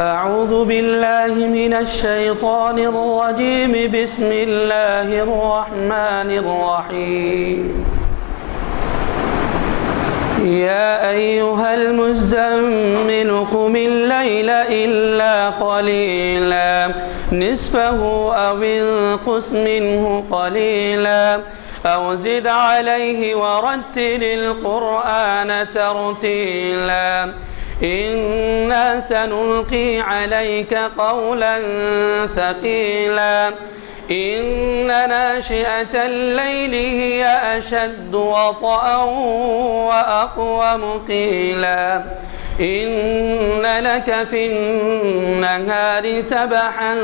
أعوذ بالله من الشيطان الرجيم. بسم الله الرحمن الرحيم. يا أيها المزمل قم الليل إلا قليلا نصفه أو انقص منه قليلا أو زد عليه ورتل القرآن ترتيلا إنا سنلقي عليك قولا ثقيلا إن ناشئة الليل هي أشد وطئا وأقوم قيلا إن لك في النهار سبحا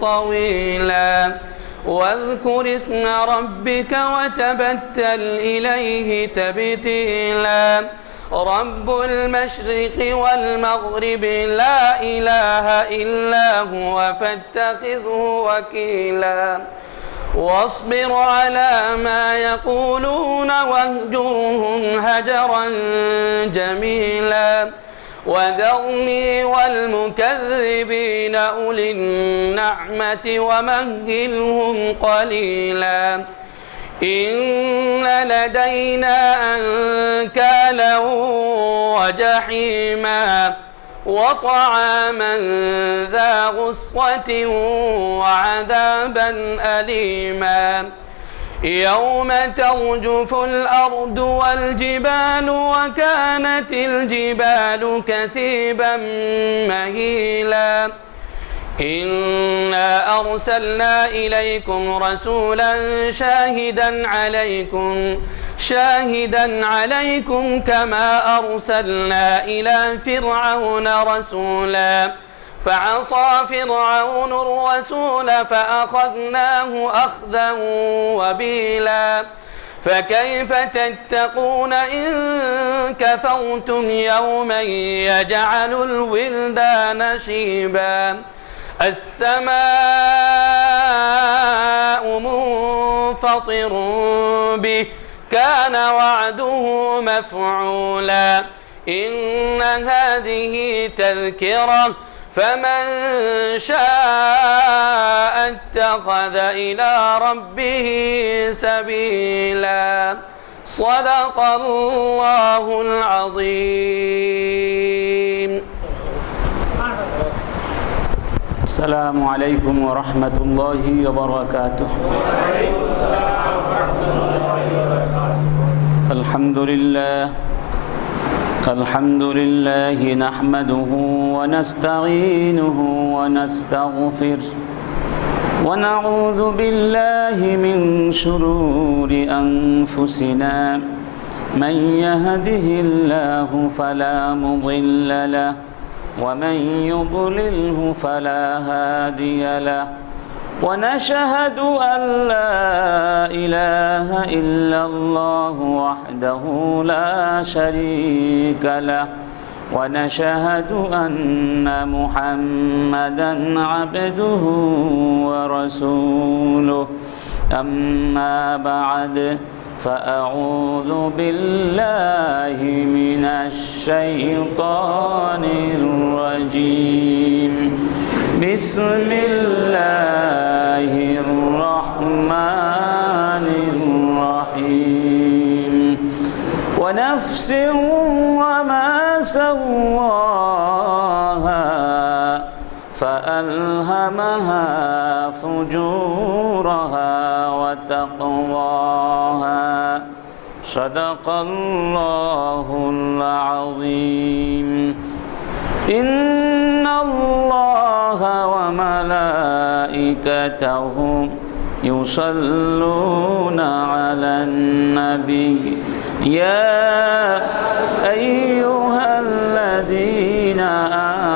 طويلا واذكر اسم ربك وتبتل إليه تبتيلا رب المشرق والمغرب لا إله إلا هو فاتخذه وكيلا واصبر على ما يقولون واهجرهم هجرا جميلا وذرني والمكذبين أولي النعمة ومهلهم قليلا إن لدينا أنكالا وجحيما وطعاما ذا غصة وعذابا أليما يوم ترجف الأرض والجبال وكانت الجبال كثيبا مهيلا إنا أرسلنا إليكم رسولا شاهدا عليكم كما أرسلنا إلى فرعون رسولا فعصى فرعون الرسول فأخذناه أخذا وبيلا فكيف تتقون إن كفرتم يوما يجعل الولدان شيبا السماء منفطر به كان وعده مفعولا إن هذه تذكرة فمن شاء اتخذ إلى ربه سبيلا صدق الله العظيم. السلام عليكم ورحمة الله وبركاته. الحمد لله نحمده ونستعينه ونستغفره ونعوذ بالله من شرور أنفسنا من يهده الله فلا مضل له ومن يضلله فلا هادي له ونشهد أن لا إله إلا الله وحده لا شريك له ونشهد أن محمدا عبده ورسوله أما بعد فأعوذ بالله من الشيطان الرجيم بسم الله الرحمن الرحيم ونفس وما سواها فألهمها فجورها وتقواها صدق الله العظيم. إن الله وملائكته يصلون على النبي يا أيها الذين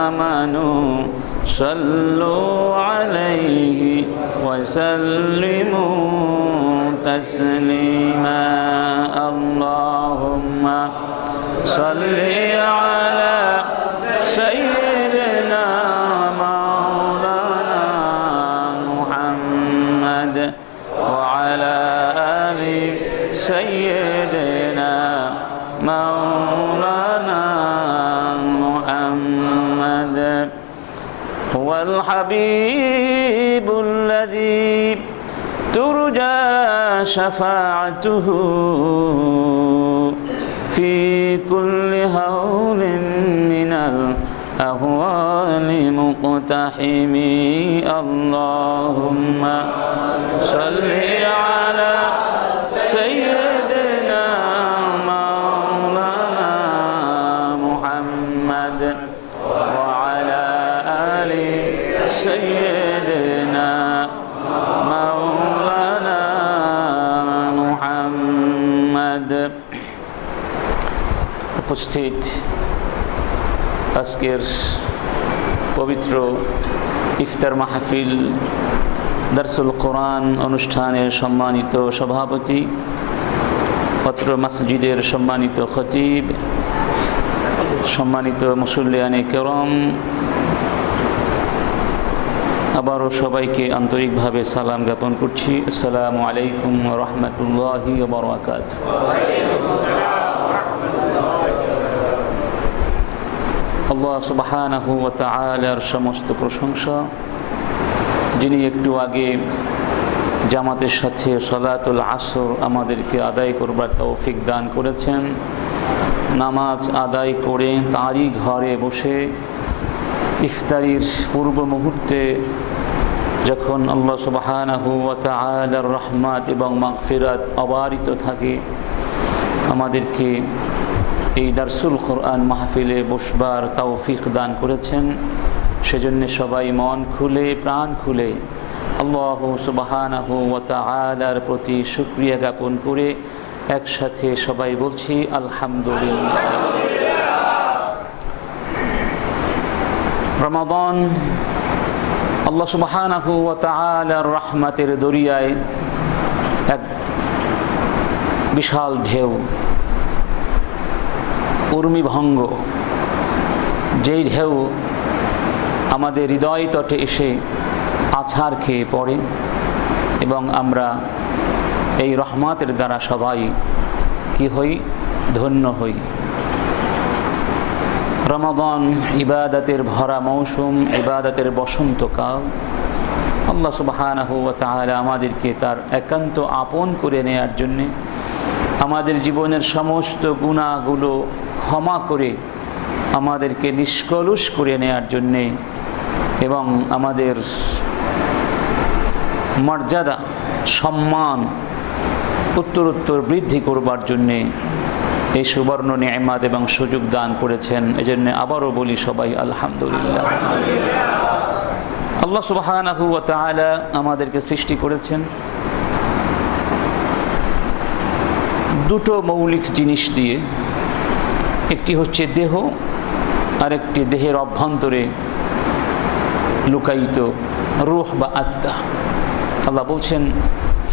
آمنوا صلوا عليه وسلموا تسليما اللهم صل على سيدنا مولانا محمد وعلى آل سيدنا مولانا محمد هو الحبيب الذي ترجى شفاعته في كل هول من الأهوال مقتحم اللهم صل على سيدنا مولانا محمد وعلى آل سيدنا مولانا محمد। উপস্থিত আজকের পবিত্র ইফতার মাহফিল দারসুল কোরআন অনুষ্ঠানের সম্মানিত সভাপতি, অত্র মসজিদের সম্মানিত খতিব, সম্মানিত মুসল্লিয়ানে কেরাম, আবারও সবাইকে আন্তরিকভাবে সালাম জ্ঞাপন করছি। আসসালামু আলাইকুম ওয়া রাহমাতুল্লাহি ওয়া বারাকাতুহু। আল্লাহ সুবহানাহু ওয়া তাআলার সমস্ত প্রশংসা, যিনি একটু আগে জামাতের সাথে সালাতুল আসর আমাদেরকে আদায় করবার তৌফিক দান করেছেন। নামাজ আদায় করে তারই ঘরে বসে ইফতারির পূর্ব মুহূর্তে যখন আল্লাহ সুবহানাহু ওয়া তাআলার রহমত এবং মাগফিরাত অবারিত থাকে, আমাদেরকে এই দারসুল কোরআন মাহফিলে বসবার তৌফিক দান করেছেন। সেজন্য সবাই মন খুলে প্রাণ খুলে আল্লাহ সুবহানাহু ওয়া তাআলার প্রতি শুকরিয়া জ্ঞাপন করে একসাথে সবাই বলছি আলহামদুলিল্লাহ। রমাদান আল্লাহ সুবহানাহু ওয়া তাআলার রহমতের দরিয়ায় এক বিশাল ঢেউ, উর্মিভঙ্গ, যেই ঢেউ আমাদের হৃদয় তটে এসে আছাড় খেয়ে পড়ে এবং আমরা এই রহমতের দ্বারা সবাই কি হই? ধন্য হই। রমাদান ইবাদতের ভরা মৌসুম, ইবাদতের বসন্তকাল। আল্লাহ সুবহানাহু ওয়া তাআলা আমাদেরকে তার একান্ত আপন করে নেয়ার জন্যে, আমাদের জীবনের সমস্ত গুনাহগুলো ক্ষমা করে আমাদেরকে নিষ্কলুষ করে নেয়ার জন্যে এবং আমাদের মর্যাদা সম্মান উত্তরোত্তর বৃদ্ধি করবার জন্যে এই সুবর্ণ নিয়ামত এবং সুযোগ দান করেছেন। এজন্য আবারও বলি সবাই আলহামদুলিল্লাহ। আল্লাহ সুবহানাহু ওয়া তাআলা আমাদেরকে সৃষ্টি করেছেন দুটো মৌলিক জিনিস দিয়ে। একটি হচ্ছে দেহ, আর একটি দেহের অভ্যন্তরে লুকায়িত রূহ বা আত্মা। আল্লাহ বলছেন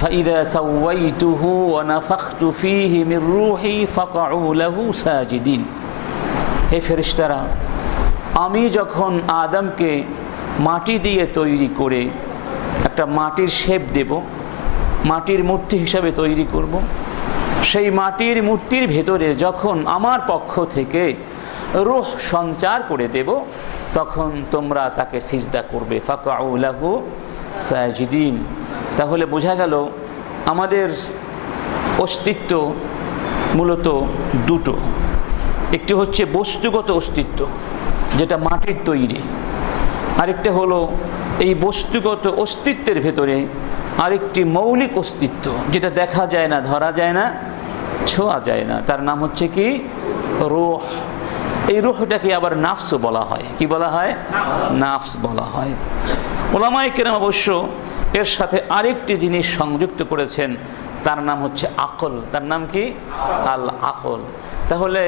فَإِذَا سَوَّيْتُهُ وَنَفَخْتُ فِيهِ مِنْ رُوحِي فَقَعُوا لَهُ سَاجِدِينَ। হে ফেরেশতারা, আমি যখন আদমকে মাটি দিয়ে তৈরি করে একটা মাটির শেপ দেব, মাটির মূর্তি হিসাবে তৈরি করব, সেই মাটির মূর্তির ভেতরে যখন আমার পক্ষ থেকে রূহ সঞ্চার করে দেব, তখন তোমরা তাকে সিজদা করবে। ফাকাউ লাহু সাজিদিন। তাহলে বোঝা গেল আমাদের অস্তিত্ব মূলত দুটো। একটি হচ্ছে বস্তুগত অস্তিত্ব, যেটা মাটির তৈরি। আরেকটা হলো এই বস্তুগত অস্তিত্বের ভেতরে আরেকটি মৌলিক অস্তিত্ব, যেটা দেখা যায় না, ধরা যায় না, ছোঁয়া যায় না। তার নাম হচ্ছে কি? রূহ। এই রূহটাকে আবার নাফস বলা হয়। কি বলা হয়? নাফস বলা হয়। উলামায়ে কেরাম অবশ্য এর সাথে আরেকটি জিনিস সংযুক্ত করেছেন, তার নাম হচ্ছে আকল। তার নাম কি? আল আকল। তাহলে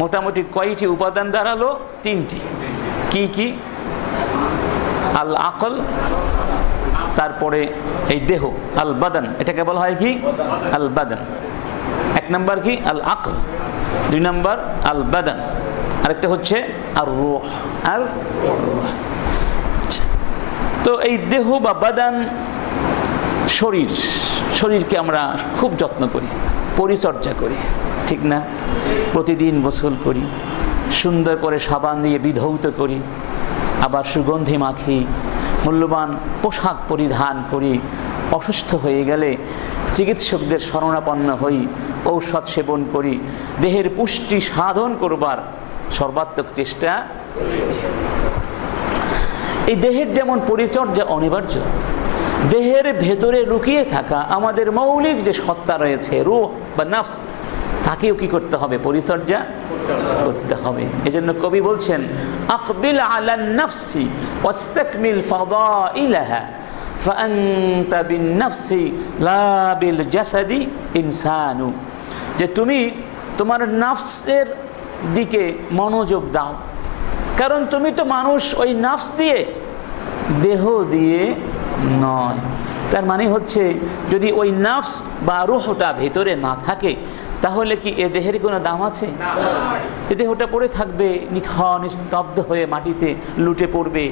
মোটামুটি কয়টি উপাদান দাঁড়ালো? তিনটি। কি কি? আল আকল, তারপরে এই দেহ আল বাদান, এটাকে বলা হয় কি? আল বাদান। এক নম্বর কি? আল আকল। দুই নম্বর আল বাদান। আরেকটা হচ্ছে আর রূহ। আর রূহ। তো এই দেহ বা বাদান, শরীরকে আমরা খুব যত্ন করি, পরিচর্যা করি, ঠিক না? প্রতিদিন গোসল করি, সুন্দর করে সাবান দিয়ে বিধৌত করি, আবার সুগন্ধি মাখি, মূল্যবান পোশাক পরিধান করি, অসুস্থ হয়ে গেলে চিকিৎসকদের শরণাপন্ন হই, ঔষধ সেবন করি, দেহের পুষ্টি সাধন করবার সর্বাত্মক চেষ্টা। এই দেহের যেমন পরিচর্যা অনিবার্য, দেহের ভেতরে লুকিয়ে থাকা আমাদের মৌলিক যে সত্তা রয়েছে, রূহ বা নফস, তাকেও কি করতে হবে? পরিচর্যা করতে হবে। এজন্য কবি বলছেন, আকবিল আলান নফসি ওয়াস্তাকমিল ফাদাইলাহা ফাআনতা বিন-নফসি লা বিল জাসাদি ইনসানু। যে তুমি তোমার নফসের দিকে মনোযোগ দাও, কারণ তুমি তো মানুষ, ওই নফস দিয়ে, দেহ দিয়ে নয়। তার মানে হচ্ছে যদি ওই নফস বা রূহটা ভেতরে না থাকে, তাহলে কি এ দেহের কোনো দাম আছে? এ দেহটা পড়ে থাকবে নিথর নিস্তব্ধ হয়ে, মাটিতে লুটে পড়বে,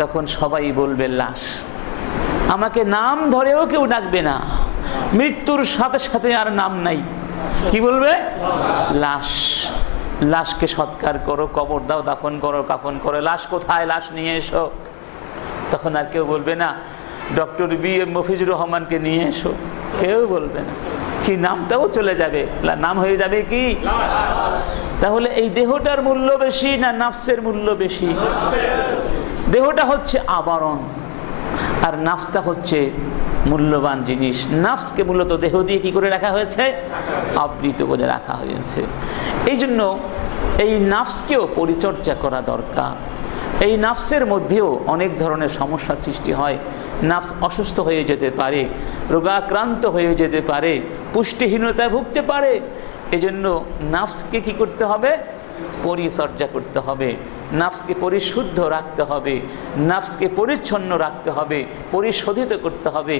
তখন সবাই বলবে লাশ। আমাকে নাম ধরেও কেউ ডাকবে না, মৃত্যুর সাথে সাথে আর নাম নাই, কি বলবে? লাশ। লাশকে সৎকার করো, কবর দাও, দাফন করো, কাফন করো। লাশ কোথায়? লাশ নিয়ে এসো। তখন আর কেউ বলবে না ডক্টর বি.এম. মফিজুর রহমানকে নিয়ে এসো, কেউ বলবে না। কি নামটাও চলে যাবে, নাম হয়ে যাবে কি? তাহলে এই দেহটার মূল্য বেশি না নফসের মূল্য বেশি? দেহটা হচ্ছে আবরণ, আর নফসটা হচ্ছে মূল্যবান জিনিস। নফসকে মূলত দেহ দিয়ে কি করে রাখা হয়েছে? আবৃত করে রাখা হয়েছে। এই জন্য এই নফসকেও পরিচর্যা করা দরকার। এই নফসের মধ্যেও অনেক ধরনের সমস্যা সৃষ্টি হয়। নফস অসুস্থ হয়ে যেতে পারে, রোগাক্রান্ত হয়ে যেতে পারে, পুষ্টিহীনতায় ভুগতে পারে। এজন্য নফসকে কি করতে হবে? পরিচর্যা করতে হবে, নফসকে পরিশুদ্ধ রাখতে হবে, নফসকে পরিচ্ছন্ন রাখতে হবে, পরিশোধিত করতে হবে।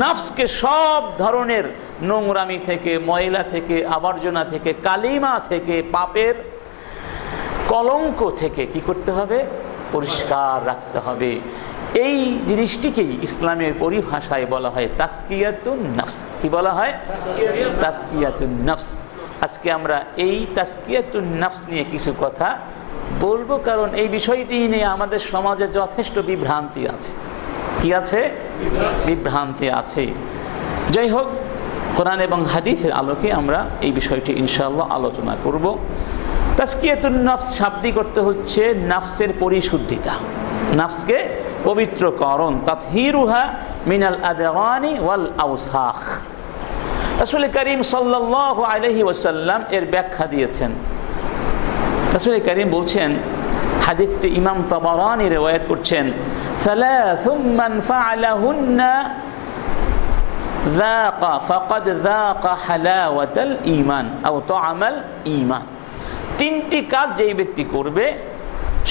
নফসকে সব ধরনের নোংরামি থেকে, ময়লা থেকে, আবর্জনা থেকে, কালিমা থেকে, পাপের কলঙ্ক থেকে কি করতে হবে? পরিষ্কার রাখতে হবে। এই জিনিসটিকেই ইসলামের পরিভাষায় বলা হয় তাজকিয়াতুন নফস। কি বলা হয়? তাজকিয়াতুন নফস। আজকে আমরা এই তাজকিয়াতুন নফস নিয়ে কিছু কথা বলবো, কারণ এই বিষয়টি নিয়ে আমাদের সমাজে যথেষ্ট বিভ্রান্তি আছে। কি আছে? বিভ্রান্তি আছে। যাই হোক, কোরআন এবং হাদিসের আলোকে আমরা এই বিষয়টি ইনশাআল্লাহ আলোচনা করব। তাজকিয়াতুন নফস শাব্দিক অর্থ হচ্ছে নফসের পরিশুদ্ধিতা, নফসকে পবিত্রকরণ, তাতহিরুহা মিনাল আদগানি ওয়াল আওসাখ। রাসূল করিম সাল্লাল্লাহু আলাইহি ওয়াসাল্লাম এর ব্যাখ্যা দিয়েছেন। রাসূল করিম বলছেন, হাদিসটি ইমাম তাবারানী riwayat করছেন, সালাসুম মান ফাআলাহুন্না যাকা ফাকাদ যাকা হালাওয়াতাল ঈমান আও তাআমাল ঈমান। তিনটি কাজ যেই ব্যক্তি করবে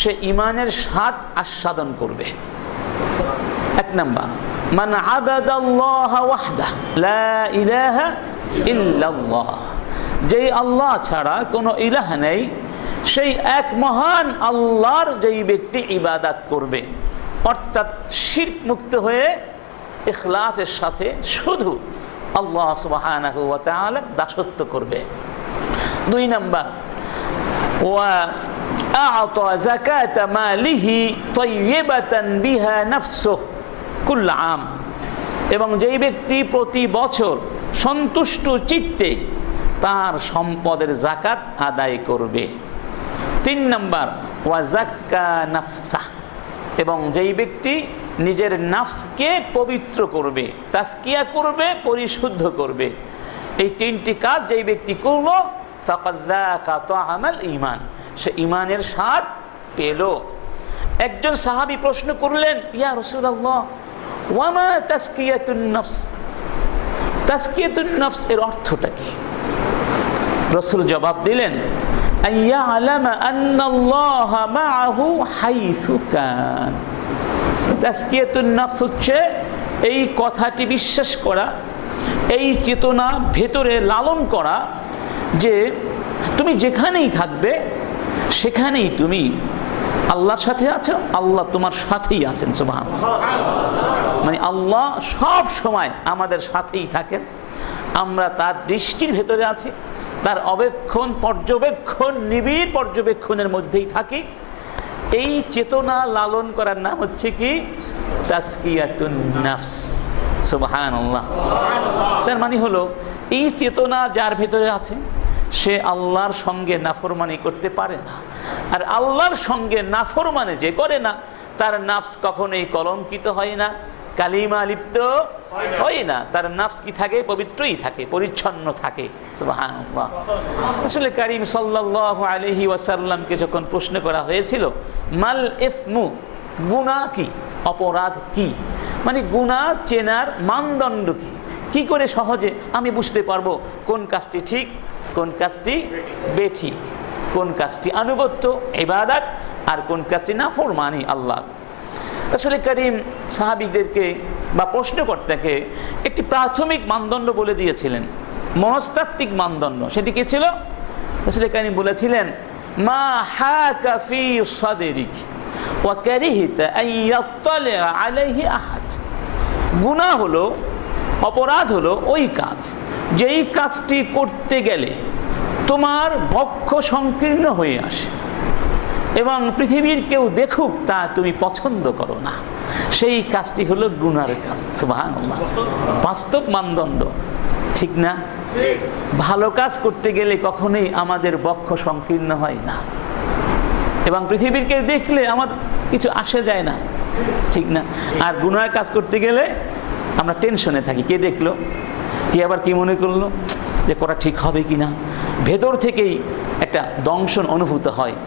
সে ঈমানের স্বাদ আস্বাদন করবে। এক নাম্বার, মান আবাদাল্লাহ ওয়াহদাহু লা ইলাহা ইল্লাল্লাহ। যেই আল্লাহ ছাড়া কোনো ইলাহ নেই, সেই এক মহান আল্লাহর যেই ব্যক্তি ইবাদত করবে, অর্থাৎ শিরক মুক্ত হয়ে ইখলাসের সাথে শুধু আল্লাহ সুবহানাহু ওয়া তাআলা দাসত্ব করবে। দুই নাম্বার, ওয়া আ'তা যাকাতা মালিহি তাইয়িবাতান বিহা নাফসুহু কুল আম। এবং যেই ব্যক্তি প্রতি বছর সন্তুষ্ট চিত্তে তার সম্পদের যাকাত আদায় করবে। তিন নাম্বার, ওয়া যাক্কা নাফসাহ। এবং যেই ব্যক্তি নিজের নফসকে পবিত্র করবে, তাজকিয়া করবে, পরিশুদ্ধ করবে। এই তিনটি কাজ যেই ব্যক্তি করলো, ফাকাদ যাকা তাআমাল ঈমান, সে ঈমানের স্বাদ পেল। একজন সাহাবী প্রশ্ন করলেন, ইয়া রাসূলুল্লাহ ওয়া মা তাজকিয়াতুন নফস? তাজকিয়াতুন নফস এর অর্থটা কি? রাসূল জবাব দিলেন, আইয়ালামা আন্নাল্লাহা মাআহু হাইসু কান। তাজকিয়াতুন নফস হচ্ছে এই কথাটি বিশ্বাস করা, এই চেতনা ভেতরে লালন করা যে তুমি যেখানেই থাকবে সেখানেই তুমি আল্লাহর সাথে আছো, আল্লাহ তোমার সাথেই আছেন। সুবহানাল্লাহ। মানে আল্লাহ সব সময় আমাদের সাথেই থাকেন, আমরা তার দৃষ্টির ভেতরে আছি, তার অবেক্ষণ, পর্যবেক্ষণ, নিবিড় পর্যবেক্ষণের মধ্যেই থাকি। এই চেতনা লালন করার নাম হচ্ছে কি? তাসকিয়াতুন নাফস। সুবহানাল্লাহ। তার মানে হলো এই চেতনা যার ভিতরে আছে সে আল্লাহর সঙ্গে নাফরমানি করতে পারে না। আর আল্লাহর সঙ্গে নাফরমানি যে করে না তার নাফস কখনোই কলঙ্কিত হয় না, কালিমা লিপ্ত হয় না। তার নাফস কি থাকে? পবিত্রই থাকে, পরিচ্ছন্ন থাকে। সুবহানাল্লাহ। রাসূল কারীম সাল্লাল্লাহু আলাইহি ওয়াসাল্লামকে যখন প্রশ্ন করা হয়েছিল মাল ইসমু, গুনাহ কি, অপরাধ কি, মানে গুনাহ চেনার মানদণ্ড কি, কি করে সহজে আমি বুঝতে পারবো কোন কাজটি ঠিক, কোন কাজটি বেঠিক, কোন কাজটি আনুগত্য ইবাদত আর কোন কাজটি নাফরমানি আল্লাহ। রাসূল কারীম সাহাবীদেরকে বা প্রশ্নকর্তাকে একটি প্রাথমিক মানদণ্ড বলে দিয়েছিলেন, মনস্তাত্ত্বিক মানদণ্ড। সেটি কি ছিল? রাসূল কারীম বলেছিলেন মা হাকা ফি সাদরিক ওয়া কারিহতা আন ইয়াত্তালি আলাইহি আহাদ। গুনাহ হলো, অপরাধ হলো ওই কাজ যেই কাজটি করতে গেলে তোমার বক্ষ সংকীর্ণ হয়ে আসে এবং পৃথিবীর কেউ দেখুক তা তুমি পছন্দ করো না, সেই কাজটি হলো গুনার কাজ। সুবহানাল্লাহ। বাস্তব মানদণ্ড, ঠিক না? ভালো কাজ করতে গেলে কখনোই আমাদের বক্ষ সংকীর্ণ হয় না এবং পৃথিবীর কেউ দেখলে আমার কিছু আসে যায় না, ঠিক না? আর গুনার কাজ করতে গেলে আমরা টেনশনে থাকি, কে দেখলো, কে আবার কি মনে করলো, যে করা ঠিক হবে কিনা, ভেতর থেকেই একটা দংশন অনুভূত হয়।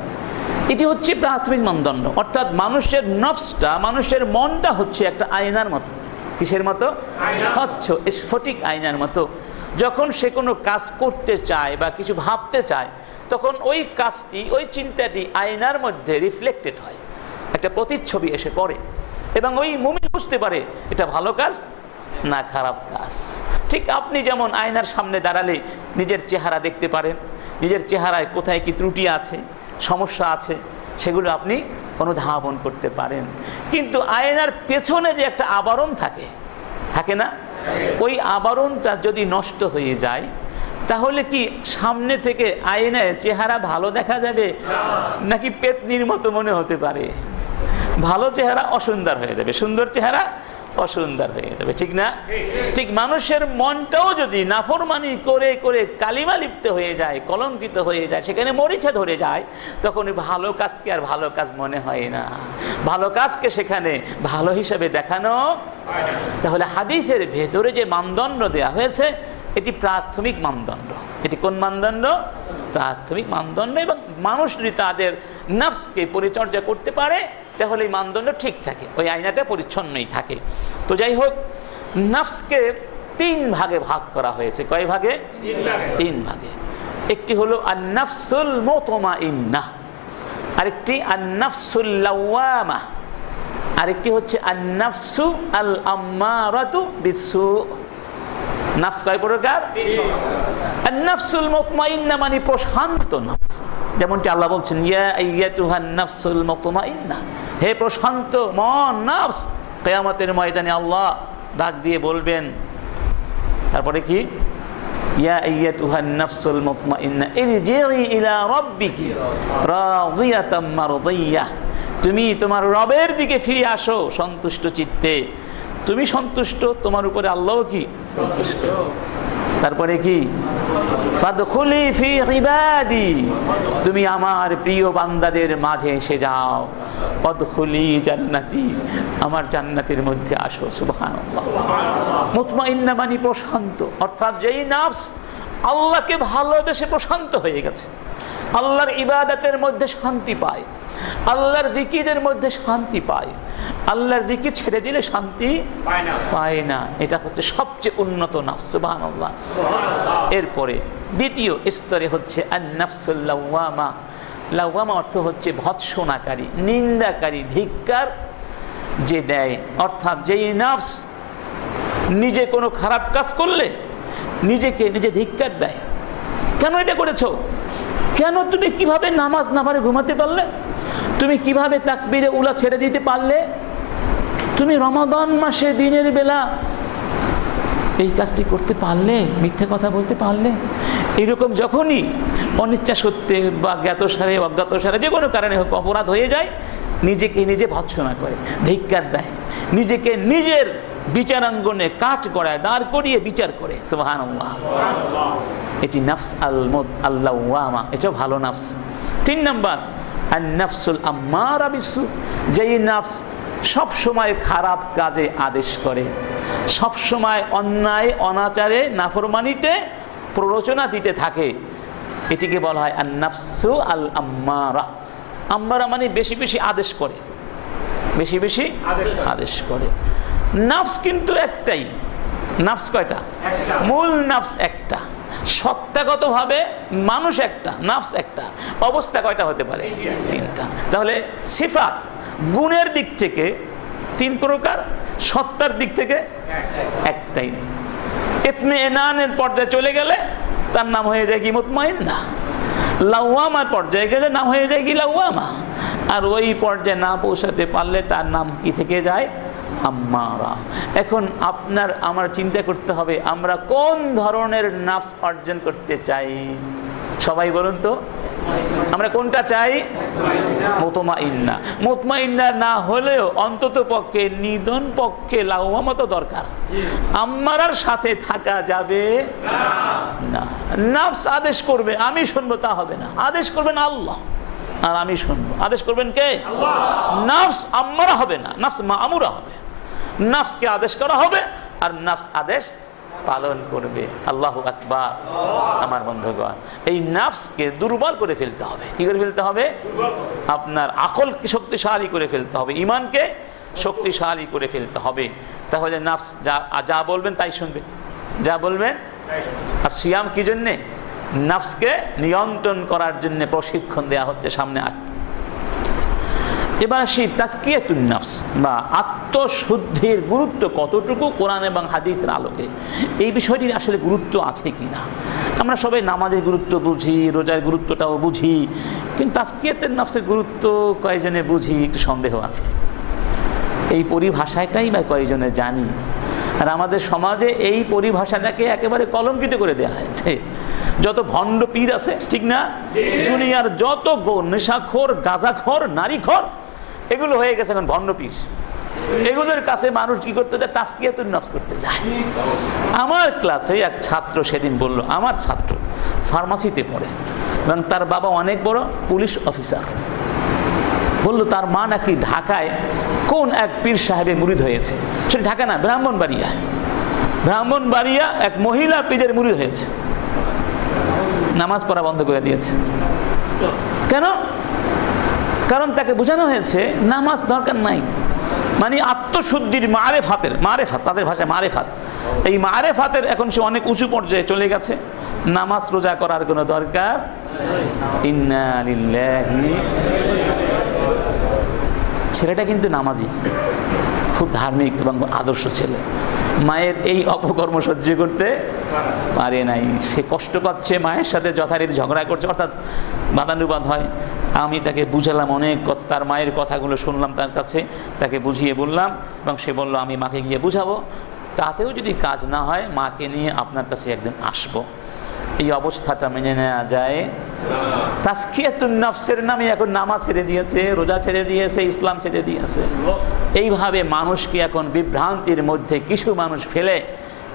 এটি হচ্ছে প্রাথমিক মানদণ্ড। অর্থাৎ মানুষের নফসটা, মানুষের মনটা হচ্ছে একটা আয়নার মতো। কিসের মতো? স্বচ্ছ স্ফটিক আয়নার মতো। যখন সে কোনো কাজ করতে চায় বা কিছু ভাবতে চায় তখন ওই কাজটি, ওই চিন্তাটি আয়নার মধ্যে রিফ্লেক্টেড হয়, একটা প্রতিচ্ছবি এসে পড়ে এবং ওই মুমিন বুঝতে পারে এটা ভালো কাজ না খারাপ কাজ। ঠিক আপনি যেমন আয়নার সামনে দাঁড়ালে নিজের চেহারা দেখতে পারেন, নিজের চেহারায় কোথায় কি ত্রুটি আছে, সমস্যা আছে, সেগুলো আপনি অনুধাবন করতে পারেন। কিন্তু আয়নার পেছনে যে একটা আবরণ থাকে, থাকে না? ওই আবরণটা যদি নষ্ট হয়ে যায় তাহলে কি সামনে থেকে আয়নায় চেহারা ভালো দেখা যাবে নাকি পেতনির মতো মনে হতে পারে? ভালো চেহারা অসুন্দর হয়ে যাবে, সুন্দর চেহারা অসুন্দর হয়ে যাবে, ঠিক না? ঠিক মানুষের মনটাও যদি নাফরমানি করে করে কালিমা লিপ্ত হয়ে যায়, কলঙ্কিত হয়ে যায়, সেখানে মরিচা ধরে যায়, তখন ভালো কাজকে আর ভালো কাজ মনে হয় না, ভালো কাজকে সেখানে ভালো হিসাবে দেখানো। তাহলে হাদিসের ভেতরে যে মানদণ্ড দেয়া হয়েছে এটি প্রাথমিক মানদণ্ড। এটি কোন মানদণ্ড? প্রাথমিক মানদণ্ড। এবং মানুষ যদি তাদের নফসকে পরিচর্যা করতে পারে তাহলে এই মানদণ্ড ঠিক থাকে, ওই আয়নাটা পরিচ্ছন্নই থাকে। তো যাই হোক, নফসকে তিন ভাগে ভাগ করা হয়েছে। কয় ভাগে? তিন ভাগে। একটি হলো আন-নাফসুল মুতমাইন্নাহ, আরেকটি আন-নাফসুল লাওয়ামা, আরেকটি হচ্ছে আন-নাফসু আল আম্মারাতু বিসসু। নফস কয় প্রকার? আন-নাফসুল মুতমাইন্না মানে প্রশান্ত নফস, যেমনটি আল্লাহ বলছেন ইয়া আইয়াতুহান নাফসুল মুতমাইন্না, হে প্রশান্ত মন নফস। কিয়ামতের ময়দানে আল্লাহ ডাক দিয়ে বলবেন, তারপরে কি? ইয়া আইয়াতুহান নাফসুল মুতমাইন্না ইরজিই ইলা রাব্বিকি রাদিয়াতাম মারদিয়াহ, তুমি তোমার রবের দিকে ফিরে আসো সন্তুষ্ট চিত্তে। তুমি সন্তুষ্ট, তোমার উপরে আল্লাহও কি সন্তুষ্ট। তারপরে কি? ফাদখুলি ফি ইবাদি, তুমি আমার প্রিয় বান্দাদের মাঝে এসে যাও। ফাদখুলি জান্নাতি, আমার জান্নাতের মধ্যে আসো। সুবহানাল্লাহ। মুতমাইন্না মানে প্রশান্ত, অর্থাৎ যেই নফস আল্লাহকে ভালোবেসে প্রশান্ত হয়ে গেছে, আল্লাহর ইবাদতের মধ্যে শান্তি পায়, আল্লাহর জিকিরের মধ্যে শান্তি পায়। আল্লাহর জিকির ছেড়ে দিলে শান্তি পায় না। এটা হচ্ছে সবচেয়ে উন্নত নফস। সুবহানাল্লাহ। এরপরে দ্বিতীয় স্তরে হচ্ছে আন-নাফসুল লাওয়ামা। লাওয়ামা অর্থ হচ্ছে ভৎসনাকারী, নিন্দাকারী, ধিক্কার যে দেয়। অর্থাৎ যেই নফস নিজে কোনো খারাপ কাজ করলে নিজেকে নিজে ধিক্কার দেয়, কেন এটা করেছো, কেন তুমি কিভাবে নামাজ না পড়ে ঘুমাতে পারলে, তুমি কিভাবে তাকবীরে উলা ছেড়ে দিতে পারলে, তুমি রমাদান মাসে দিনের বেলা এই কাজটি করতে পারলে, মিথ্যা কথা বলতে পারলে। এরকম যখনই অনিচ্ছা সত্ত্বে বা জ্ঞাতসারে অজ্ঞাতসারে যে কোনো কারণে হোক অপরাধ হয়ে যায়, নিজেকে নিজে ভৎসনা করে, ধিক্কার দেয়, নিজেকে নিজের বিচারাঙ্গনে কাঠ গড়ায়, দাঁড় করিয়ে বিচার করে। সুবহানাল্লাহ। এটি নফস আল-লাওয়ামা, এটা ভালো নফস। 3 নাম্বার আন-নাফসুল আম্মারা বিসু, যেই নফস সব সময় খারাপ কাজে আদেশ করে, সব সময় অন্যায় অনাচারে নাফরমানিতে প্ররোচনা দিতে থাকে, এটিকে বলা হয় আন-নাফসু আল-আম্মারা। আম্মারা মানে বেশি বেশি আদেশ করে, বেশি বেশি আদেশ করে। নফস কিন্তু একটাই। নফস কয়টা? মূল নফস একটা, সত্তাগতভাবে মানুষ একটা, নফস একটা, অবস্থা কয়টা হতে পারে? 3টা। তাহলে সিফাত গুণের দিক থেকে 3 প্রকার, সত্তার দিক থেকে একটাই। ইতমিনানের পর্যায়ে চলে গেলে তার নাম হয়ে যায় কি? মুতমাইন্না। লাওয়ামার পর্যায়ে গেলে নাম হয়ে যায় কি? লাওয়ামা। আর ওই পর্যায়ে না পৌঁছাতে পারলে তার নাম কি থেকে যায়? আম্মারা। এখন আপনার আমার চিন্তা করতে হবে আমরা কোন ধরনের নফস অর্জন করতে চাই। সবাই বলুন তো, আমরা কোনটা চাই? মুতমাইন্না। মুতমাইন্না না হলেও অন্তত পক্ষে নিদন পক্ষে লাওয়ামা তো দরকার। আম্মারার সাথে থাকা যাবে না। নফস আদেশ করবে, আমি শুনবো, তা হবে না। আদেশ করবেন আল্লাহ আর আমি শুনবো। আদেশ করবেন কে? নফস আম্মারা হবে না, নফস মামুরা হবে। নফসকে আদেশ করা হবে আর নফস আদেশ পালন করবে। আল্লাহু আকবার। আমার বন্ধুগণ, এই নফসকে দুর্বল করে ফেলতে হবে। কি করে ফেলতে হবে? আপনার আকলকে শক্তিশালী করে ফেলতে হবে, ঈমানকে শক্তিশালী করে ফেলতে হবে। তাহলে নফস যা বলবেন তাই শুনবে, যা বলবেন। আর সিয়াম কি জন্যে? নফসকে নিয়ন্ত্রণ করার জন্য প্রশিক্ষণ দেওয়া হচ্ছে। সামনে এবার আসি তাজকিয়াতুন নফস বা আত্মশুদ্ধির গুরুত্ব কতটুকু কোরআন এবং হাদিসের আলোকে। এই বিষয়টির আসলে গুরুত্ব আছে কিনা? আমরা সবাই নামাজের গুরুত্ব বুঝি, রোজার গুরুত্বটাও বুঝি, কিন্তু তাজকিয়াতুন নফসের গুরুত্ব কয়জনে বুঝি একটু সন্দেহ আছে। এই পরিভাষাটাই বা কয়জনে জানি। আর আমাদের সমাজে এই পরিভাষাটাকে একেবারে কলঙ্কিত করে দেওয়া হয়েছে। যত ভণ্ড পীর আছে, ঠিক না, দুনিয়ার যত নেশাখোর, গাঁজাখোর, নারীখোর, এগুলো হয়ে গেছে এখন ভণ্ড পীর। এগুলোর কাছে মানুষ কি করতে যায়? তাজকিয়াতুন নফস করতে যায়। আমার ক্লাসে এক ছাত্র সেদিন বলল, আমার ছাত্র ফার্মাসিতে পড়ে এবং তার বাবা অনেক বড় পুলিশ অফিসার। বলল তার মা নাকি ঢাকায় কোন এক পীর সাহেবের মুরিদ হয়েছে। সেটা ঢাকা না, ব্রাহ্মণবাড়িয়ায়। ব্রাহ্মণবাড়িয়া এক মহিলা পীরের মুরিদ হয়েছে। নামাজ পড়া বন্ধ করে দিয়েছে। কেন? কারণ তাকে বোঝানো হয়েছে নামাজ দরকার নাই। মানে আত্মশুদ্ধির মারেফাতের, মারেফাত তাদের ভাষায় মারেফাত, এই মারেফাতের এখন সে অনেক উঁচু পর্যায়ে চলে গেছে। নামাজ রোজা করার কোনো দরকার। ইন্না লিল্লাহি। ছেলেটা কিন্তু নামাজি, খুব ধার্মিক এবং আদর্শ ছেলে। মায়ের এই অপকর্ম সহ্য করতে পারে নাই। সে কষ্ট পাচ্ছে, মায়ের সাথে যথারীতি ঝগড়া করছে, অর্থাৎ বাদানুবাদ হয়। আমি তাকে বুঝালাম অনেক কথা, তার মায়ের কথাগুলো শুনলাম তার কাছে, তাকে বুঝিয়ে বললাম এবং সে বলল আমি মাকে গিয়ে বুঝাবো, তাতেও যদি কাজ না হয় মাকে নিয়ে আপনার কাছে একদিন আসবো। এই অবস্থাটা মেনে নেওয়া যায়? তাজকিয়াতুন নফসের নামে এখন নামাজ ছেড়ে দিয়েছে, রোজা ছেড়ে দিয়েছে, ইসলাম ছেড়ে দিয়েছে। এইভাবে মানুষকে এখন বিভ্রান্তির মধ্যে কিছু মানুষ ফেলে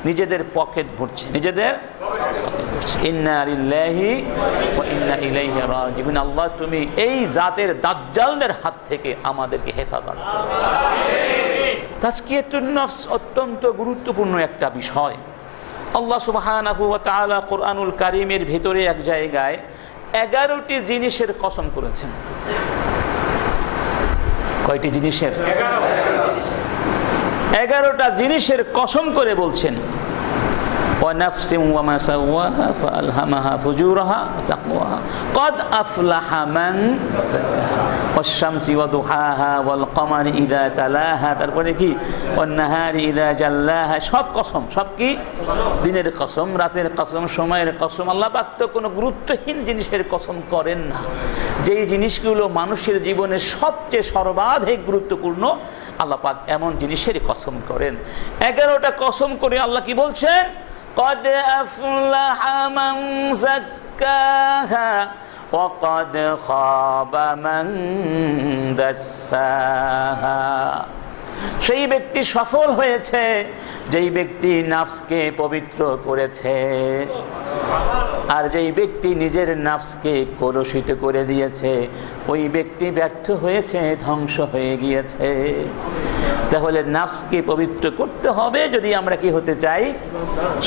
নিজেদের পকেট ভরছে, নিজেদের পকেট ভরছে। ইন্না লিল্লাহি ওয়া ইন্না ইলাইহি রাজিউন। আল্লাহ তুমি এই জাতের দাজ্জালদের হাত থেকে আমাদেরকে হেফাজত করো। তাজকিয়াতুন নফস অত্যন্ত গুরুত্বপূর্ণ একটা বিষয়। আল্লাহ সুবহানাহু ওয়া তাআলা কোরআনুল কারীমের ভিতরে এক জায়গায় 11টি জিনিসের কসম করেছেন। কয়টি জিনিসের? 11টা জিনিসের কসম করে বলছেন ونفس وما سواها فألهمها فجورها وتقواها قد أفلح من زكاها والشمس وضحاها والقمر إذا تلاها তারপরে কি والنهار إذا جلاها। সব কসম, সব কি? দিনের কসম, রাতের কসম, সময়ের কসম। আল্লাহ পাক তো কোনো গুরুত্বহীন জিনিসের কসম করেন না। যেই জিনিসগুলো মানুষের জীবনে সবচেয়ে সর্বাধিক গুরুত্বপূর্ণ, আল্লাহ পাক এমন জিনিসের কসম করেন। 11টা কসম করে আল্লাহ কি বলছেন? قد أفلح من زكاها زكاها وقد خاب من دساها সেই ব্যক্তি সফল হয়েছে যেই ব্যক্তি নফসকে পবিত্র করেছে, আর যেই ব্যক্তি নিজের নফসকে কলুষিত করে দিয়েছে ওই ব্যক্তি ব্যর্থ হয়েছে, ধ্বংস হয়ে গিয়েছে। তাহলে নফসকে পবিত্র করতে হবে যদি আমরা কি হতে চাই,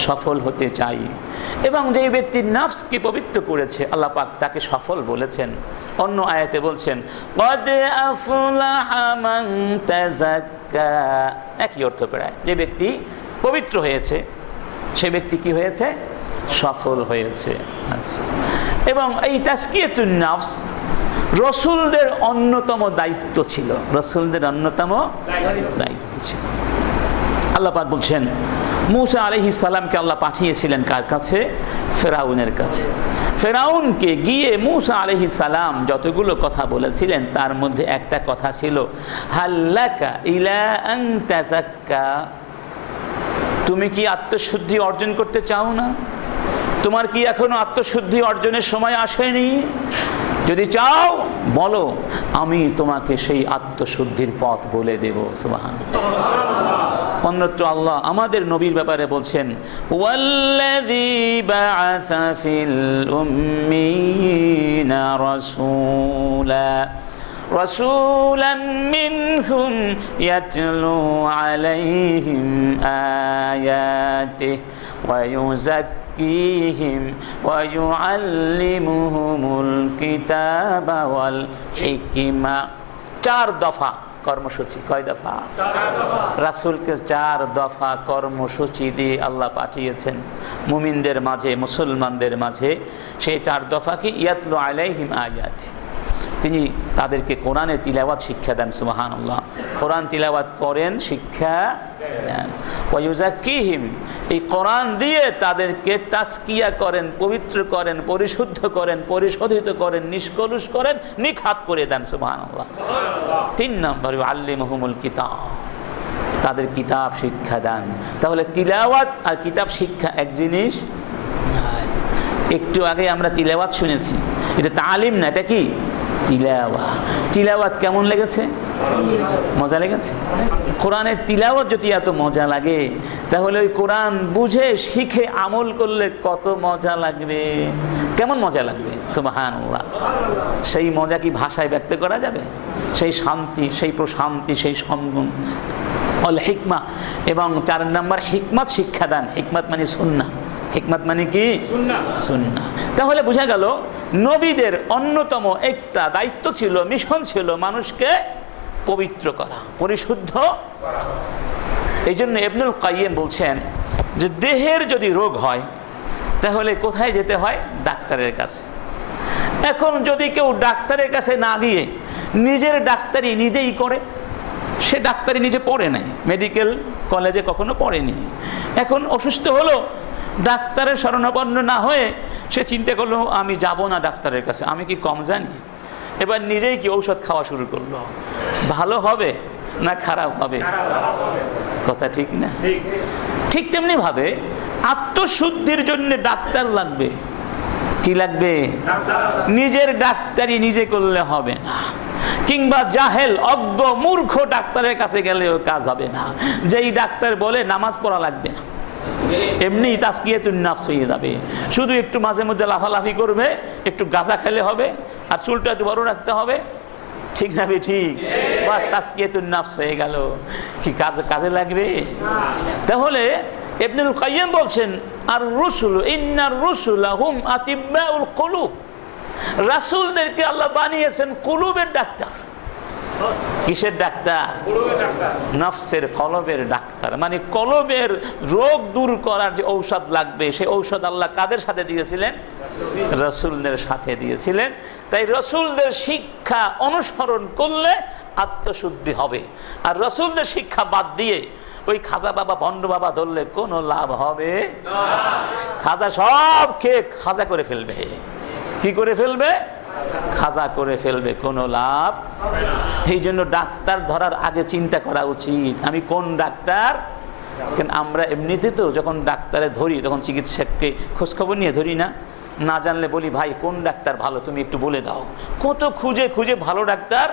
সফল হতে চাই। এবং যেই ব্যক্তি নফসকে পবিত্র করেছে আল্লাহ পাক তাকে সফল বলেছেন। অন্য আয়াতে বলছেন قد أفلح من تزكى, একই অর্থ প্রায়। যে ব্যক্তি পবিত্র হয়েছে সে ব্যক্তি কি হয়েছে, সফল হয়েছে। আচ্ছা, এবং এই তাজকিয়াতুন নফস রাসূলদের অন্যতম দায়িত্ব ছিল, রাসূলদের অন্যতম দায়িত্ব ছিল। আল্লাহ পাক বলছেন মূসা আলাইহিস সালামকে আল্লাহ পাঠিয়েছিলেন কার কাছে, ফেরাউনের কাছে। ফেরাউনকে গিয়ে মূসা আলাইহিস সালাম যতগুলো কথা বলেছিলেন তার মধ্যে একটা কথা ছিল হাল্লাকা ইলা আন তাযাক্কা, তুমি কি আত্মশুদ্ধি অর্জন করতে চাও না? তোমার কি এখনো আত্মশুদ্ধি অর্জনের সময় আসেনি? যদি চাও বলো, আমি তোমাকে সেই আত্মশুদ্ধির পথ বলে দেব। সুবহানাল্লাহ। অন্যত্র আল্লাহ আমাদের নবীর ব্যাপারে বলছেন ওয়াল্লাযী বাআসা ফিল উম্মিয়িনা রাসূলান মিনহুম ইয়াতলু আলাইহিম আয়াতিহি ওয়া يزكيهم ويعلمهم الكتاب والحكمة। 4 দফা কর্মসূচি। কয় দফা? রাসূলকে 4 দফা কর্মসূচি দিয়ে আল্লাহ পাঠিয়েছেন মুমিনদের মাঝে, মুসলমানদের মাঝে। সেই 4 দফা কি? ইয়াতলু আলাইহিম আয়াতি, তিনি তাদেরকে কোরআনে তিলাওয়াত শিক্ষা দেন। সুবহানাল্লাহ। কোরআন তিলাওয়াত করেন, শিক্ষা দেন। ওয়া ইউযাক্কিহিম, এই কোরআন দিয়ে তাদেরকে তাজকিয়া করেন, পবিত্র করেন, পরিশুদ্ধ করেন, পরিশোধিত করেন, নিষ্কলুষ করেন, নিখাত করে দেন। সুবহানাল্লাহ। 3 নম্বর আল্লিমুহুমুল কিতাব, তাদের কিতাব শিক্ষা দেন। তাহলে তিলাওয়াত আর কিতাব শিক্ষা এক জিনিস। একটু আগে আমরা তিলাওয়াত শুনেছি, এটা তালিম না, এটা কি? তিলাওয়াত। তিলাওয়াত কেমন লেগেছে? মজা লেগেছে? কোরআনের তিলাওয়াত যদি এত মজা লাগে তাহলে ওই কোরআন বুঝে শিখে আমল করলে কত মজা লাগবে, কেমন মজা লাগবে। সুবহানাল্লাহ। সেই মজা কি ভাষায় ব্যক্ত করা যাবে? সেই শান্তি, সেই প্রশান্তি, সেই সম্মান। অল হিকমা, এবং 4 নম্বর হিকমত শিক্ষা দান। হিকমত মানে সুন্নাহ। হিকমত মানে কি? সুন্নাহ। তাহলে বোঝা গেল নবীদের অন্যতম একটা দায়িত্ব ছিল, মিশন ছিল মানুষকে পবিত্র করা, পরিশুদ্ধ করা। এই জন্য ইবনুল কাইয়িম বলছেন যে দেহের যদি রোগ হয় তাহলে কোথায় যেতে হয়? ডাক্তারের কাছে। এখন যদি কেউ ডাক্তারের কাছে না গিয়ে নিজের ডাক্তারি নিজেই করে, সে ডাক্তারি নিজে পড়ে নাই, মেডিকেল কলেজে কখনো পড়েনি, এখন অসুস্থ হলো, ডাক্তারের শরণাপন্ন না হয়ে সে চিন্তা করলো আমি যাব না ডাক্তারের কাছে, আমি কি কম জানি? এবার নিজেই কি ঔষধ খাওয়া শুরু করলো। ভালো হবে না খারাপ হবে? কথা ঠিক না? ঠিক তেমনি ভাবে আত্মশুদ্ধির জন্য ডাক্তার লাগবে। কি লাগবে? নিজের ডাক্তারি নিজে করলে হবে না। কিংবা জাহেল, অজ্ঞ, মূর্খ ডাক্তারের কাছে গেলেও কাজ হবে না। যেই ডাক্তার বলে নামাজ পড়া লাগবে না, এমনি তাজকিয়াতুন নফস হয়ে যাবে, শুধু একটু মাঝে মধ্যে লাফালাফি করবে, একটু গাঁজা খেলে হবে, আর চুলটা একটু বড় রাখতে হবে, ঠিক না? ঠিক, বাস তাজকিয়াতুন নফস হয়ে গেল। কি কাজে লাগবে? তাহলে ইবনুল কাইয়িম বলছেন আর রুসুল ইন্নার রুসুলা হুম আতিব্বাউল কুলুব, রাসূলদেরকে আল্লাহ বানিয়েছেন কুলুবের ডাক্তার। কিসের ডাক্তার? নফসের, কলবের ডাক্তার। মানে কলবের রোগ দূর করার যে ঔষধ লাগবে সেই ঔষধ আল্লাহ কাদের সাথে দিয়েছিলেন? রাসূলদের সাথে দিয়েছিলেন। তাই রাসূলদের শিক্ষা অনুসরণ করলে আত্মশুদ্ধি হবে, আর রাসূলদের শিক্ষা বাদ দিয়ে ওই খাজা বাবা, ভণ্ড বাবা ধরলে কোনো লাভ হবে না। খাজা সব খেয়ে খাজা করে ফেলবে। কি করে ফেলবে? খাজা করে ফেলবে, কোনো লাভ। এই জন্য ডাক্তার ধরার আগে চিন্তা করা উচিত আমি কোন ডাক্তার। আমরা এমনিতে তো যখন ডাক্তারে ধরি তখন চিকিৎসককে খোঁজখবর নিয়ে ধরি না, না জানলে বলি ভাই কোন ডাক্তার ভালো তুমি একটু বলে দাও, কত খুঁজে খুঁজে ভালো ডাক্তার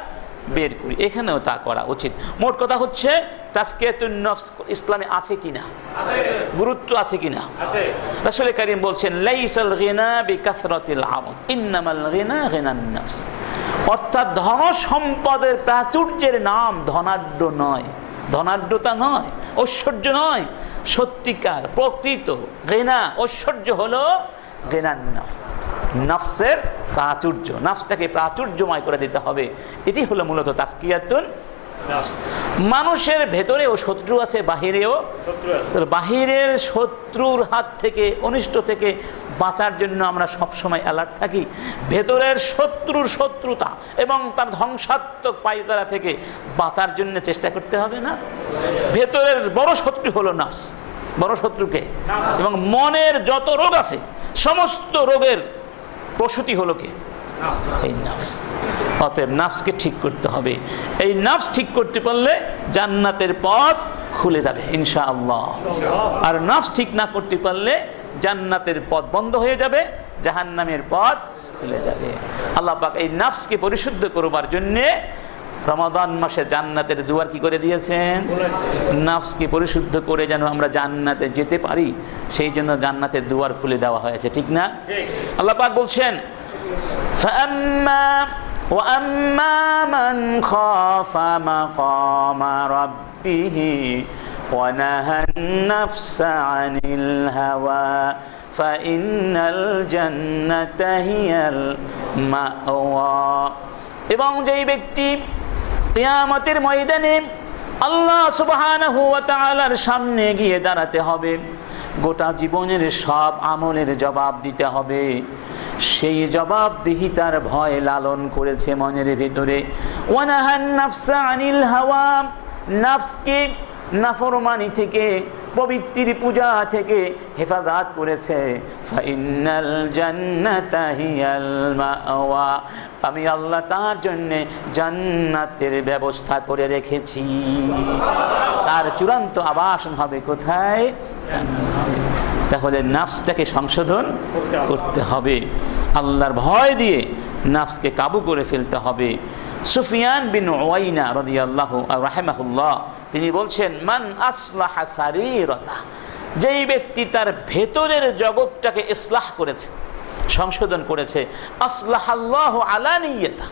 বের করি। এখানেও তা করা উচিত। মোট কথা হচ্ছে তাজকিয়াতুন নফস ইসলামে আছে কিনা, গুরুত্ব আছে কিনা। রাসূল কারীম বলছেন লাইসাল গিনা বিকাসরাতিল আমল ইন্নামাল গিনা গিনান নফস। অর্থাৎ ধন সম্পদের প্রাচুর্যের নাম ধনাঢ্য নয়, ধনাঢ্যতা নয়, ঐশ্বর্য নয়। সত্যিকার প্রকৃত গিনা ঐশ্বর্য হলো গিনান নফস, নফসের প্রাচুর্য, নফসটাকে প্রাচুর্যময় করে দিতে হবে। এটি হলো মূলত তাজকিয়াতুন নফস। মানুষের ভেতরেও শত্রু আছে, বাহিরেও শত্রু। বাহিরের শত্রুর হাত থেকে, অনিষ্ট থেকে বাঁচার জন্য আমরা সবসময় অ্যালার্ট থাকি। ভেতরের শত্রুর শত্রুতা এবং তার ধ্বংসাত্মক পায়তারা থেকে বাঁচার জন্য চেষ্টা করতে হবে না। ভেতরের বড় শত্রু হলো নফস, বড় শত্রুকে। এবং মনের যত রোগ আছে সমস্ত রোগের প্রসূতি হলো কে? এই নফস। অতএব নফসকে ঠিক করতে হবে। এই নফস ঠিক করতে পারলে জান্নাতের পথ খুলে যাবে ইনশাআল্লাহ। আর নফস ঠিক না করতে পারলে জান্নাতের পথ বন্ধ হয়ে যাবে, জাহান্নামের পথ খুলে যাবে। আল্লাহ পাক এই নফসকে পরিশুদ্ধ করবার জন্য রমাদান মাসে জান্নাতের দুয়ার কি করে দিয়েছেন? নফসকে পরিশুদ্ধ করে যেন আমরা জান্নাতে যেতে পারি, সেই জন্য জান্নাতের দুয়ার খুলে দেওয়া হয়েছে, ঠিক না? আল্লাহ পাক বলছেন وَأَمَّا مَنْ خَافَ مَقَامَ رَبِّهِ وَنَهَى النَّفْسَ عَنِ الْهَوَى فَإِنَّ الْجَنَّةَ هِيَ الْمَأْوَى। এবং যেই ব্যক্তি কিয়ামতের ময়দানে আল্লাহ সুবহানাহু ওয়া তাআলার সামনে গিয়ে দাঁড়াতে হবে, গোটা জীবনের সব আমলের জবাব দিতে হবে, সেই জবাবদিহিতার ভয় লালন করেছে মনের ভিতরে। ওয়ানাহান নাফসা আনিল হাওয়া, নফসকে নাফরমানি থেকে, পবিত্র পূজা থেকে হেফাজত করেছে। ফাইনাল জান্নাতা হিয়াল মাওয়া, আমি আল্লাহ তার জন্য জান্নাতের ব্যবস্থা করে রেখেছি। তার চূড়ান্ত আবাসন হবে কোথায়? জান্নাতে। তাহলে নফসটাকে সংশোধন করতে হবে, আল্লাহর ভয় দিয়ে নফসকে কাবু করে ফেলতে হবে। সুফিয়ান বিন উয়াইনা রাদিয়াল্লাহু রাহিমাহুল্লাহ তিনি বলছেন মান আসলাহা সারিরাতা, যেই ব্যক্তি তার ভেতরের জগৎটাকে ইসলাহ করেছে, সংশোধন করেছে, আসলাহাল্লাহু আলানিয়াতা,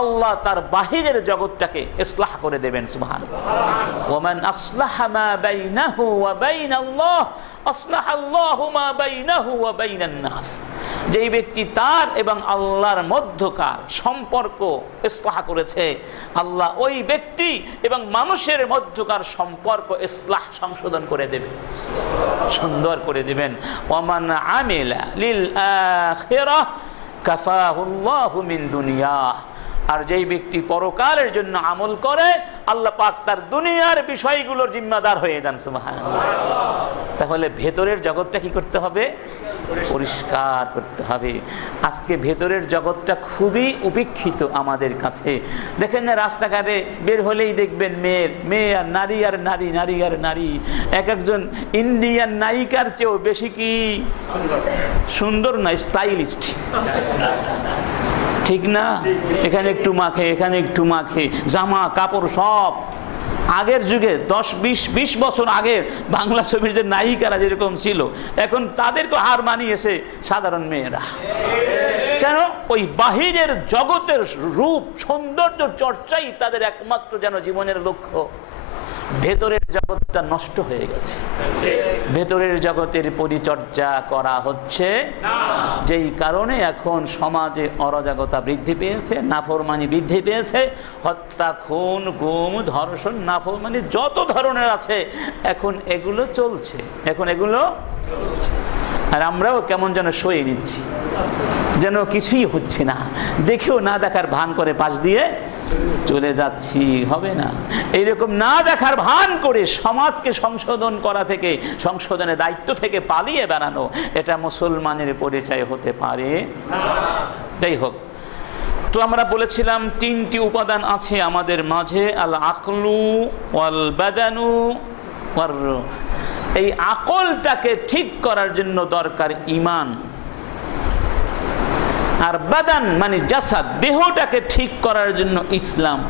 আল্লাহ তার বাহিরের জগৎটাকে ইসলাহ করে দেবেন। সুবহানাল্লাহ। ওমান আসলাহা মা বাইনাহু ওয়া বাইনাল্লাহ আসলাহাল্লাহু মা বাইনাহু ওয়া বাইনান নাস, যেই ব্যক্তি তার এবং আল্লাহর মধ্যকার সম্পর্ক ইসলাহ করেছে, আল্লাহ ওই ব্যক্তি এবং মানুষের মধ্যকার সম্পর্ক ইসলাহ সংশোধন করে দেবে, সুন্দর করে দিবেন। ওমান আমিলা লিল আখিরাহ কাফাহুল্লাহু মিন দুনিয়াহ, আর যেই ব্যক্তি পরকালের জন্য আমল করে আল্লাহ পাক তার দুনিয়ার বিষয়গুলোর জিম্মাদার হয়ে যান। সুবহানাল্লাহ। তাহলে ভেতরের জগৎটা কি করতে হবে? পরিষ্কার করতে হবে। আজকে ভেতরের জগৎটা খুবই উপেক্ষিত আমাদের কাছে। দেখেন না, রাস্তাঘাটে বের হলেই দেখবেন মেয়ে আর নারী আর নারী, নারী আর নারী। এক একজন ইন্ডিয়ান নায়িকার চেয়েও বেশি কি সুন্দর না, স্টাইলিস্ট, ঠিক না? এখানে একটু মাখে, এখানে একটু মাখে, জামা কাপড় সব। আগের যুগে 10-20 বছর আগের বাংলা ছবির যে নায়িকারা যেরকম ছিল, এখন তাদেরকে হার মানিয়েছে সাধারণ মেয়েরা। কেন? ওই বাহিরের জগতের রূপ সৌন্দর্য চর্চাই তাদের একমাত্র যেন জীবনের লক্ষ্য। ভেতরের জগৎটা নষ্ট হয়ে গেছে, ভেতরের জগতের পরিচর্যা করা হচ্ছে না, যেই কারণে এখন সমাজে অরাজকতা বৃদ্ধি পেয়েছে, নাফরমানি বৃদ্ধি পেয়েছে, হত্যা, খুন, গুম, ধর্ষণ, নাফরমানি যত ধরনের আছে এখন এগুলো চলছে, এখন এগুলো চলছে। আর আমরাও কেমন যেন সয়ে নিচ্ছি, যেন কিছুই হচ্ছে না, দেখেও না দেখার ভান করে পাশ দিয়ে চলে যাচ্ছি। হবে না। এইরকম না দেখার ভান করে সমাজকে সংশোধন করা থেকে, সংশোধনের দায়িত্ব থেকে পালিয়ে বেড়ানো, এটা মুসলমানের পরিচয় হতে পারে না। যাই হোক, তো আমরা বলেছিলাম 3টি উপাদান আছে আমাদের মাঝে, আল আকলু ওয়াল বাদানু ওয়ার রূহ। এই আকলটাকে ঠিক করার জন্য দরকার ঈমান, আর বাদান মানে জাসাদ, দেহটাকে ঠিক করার জন্য ইসলাম,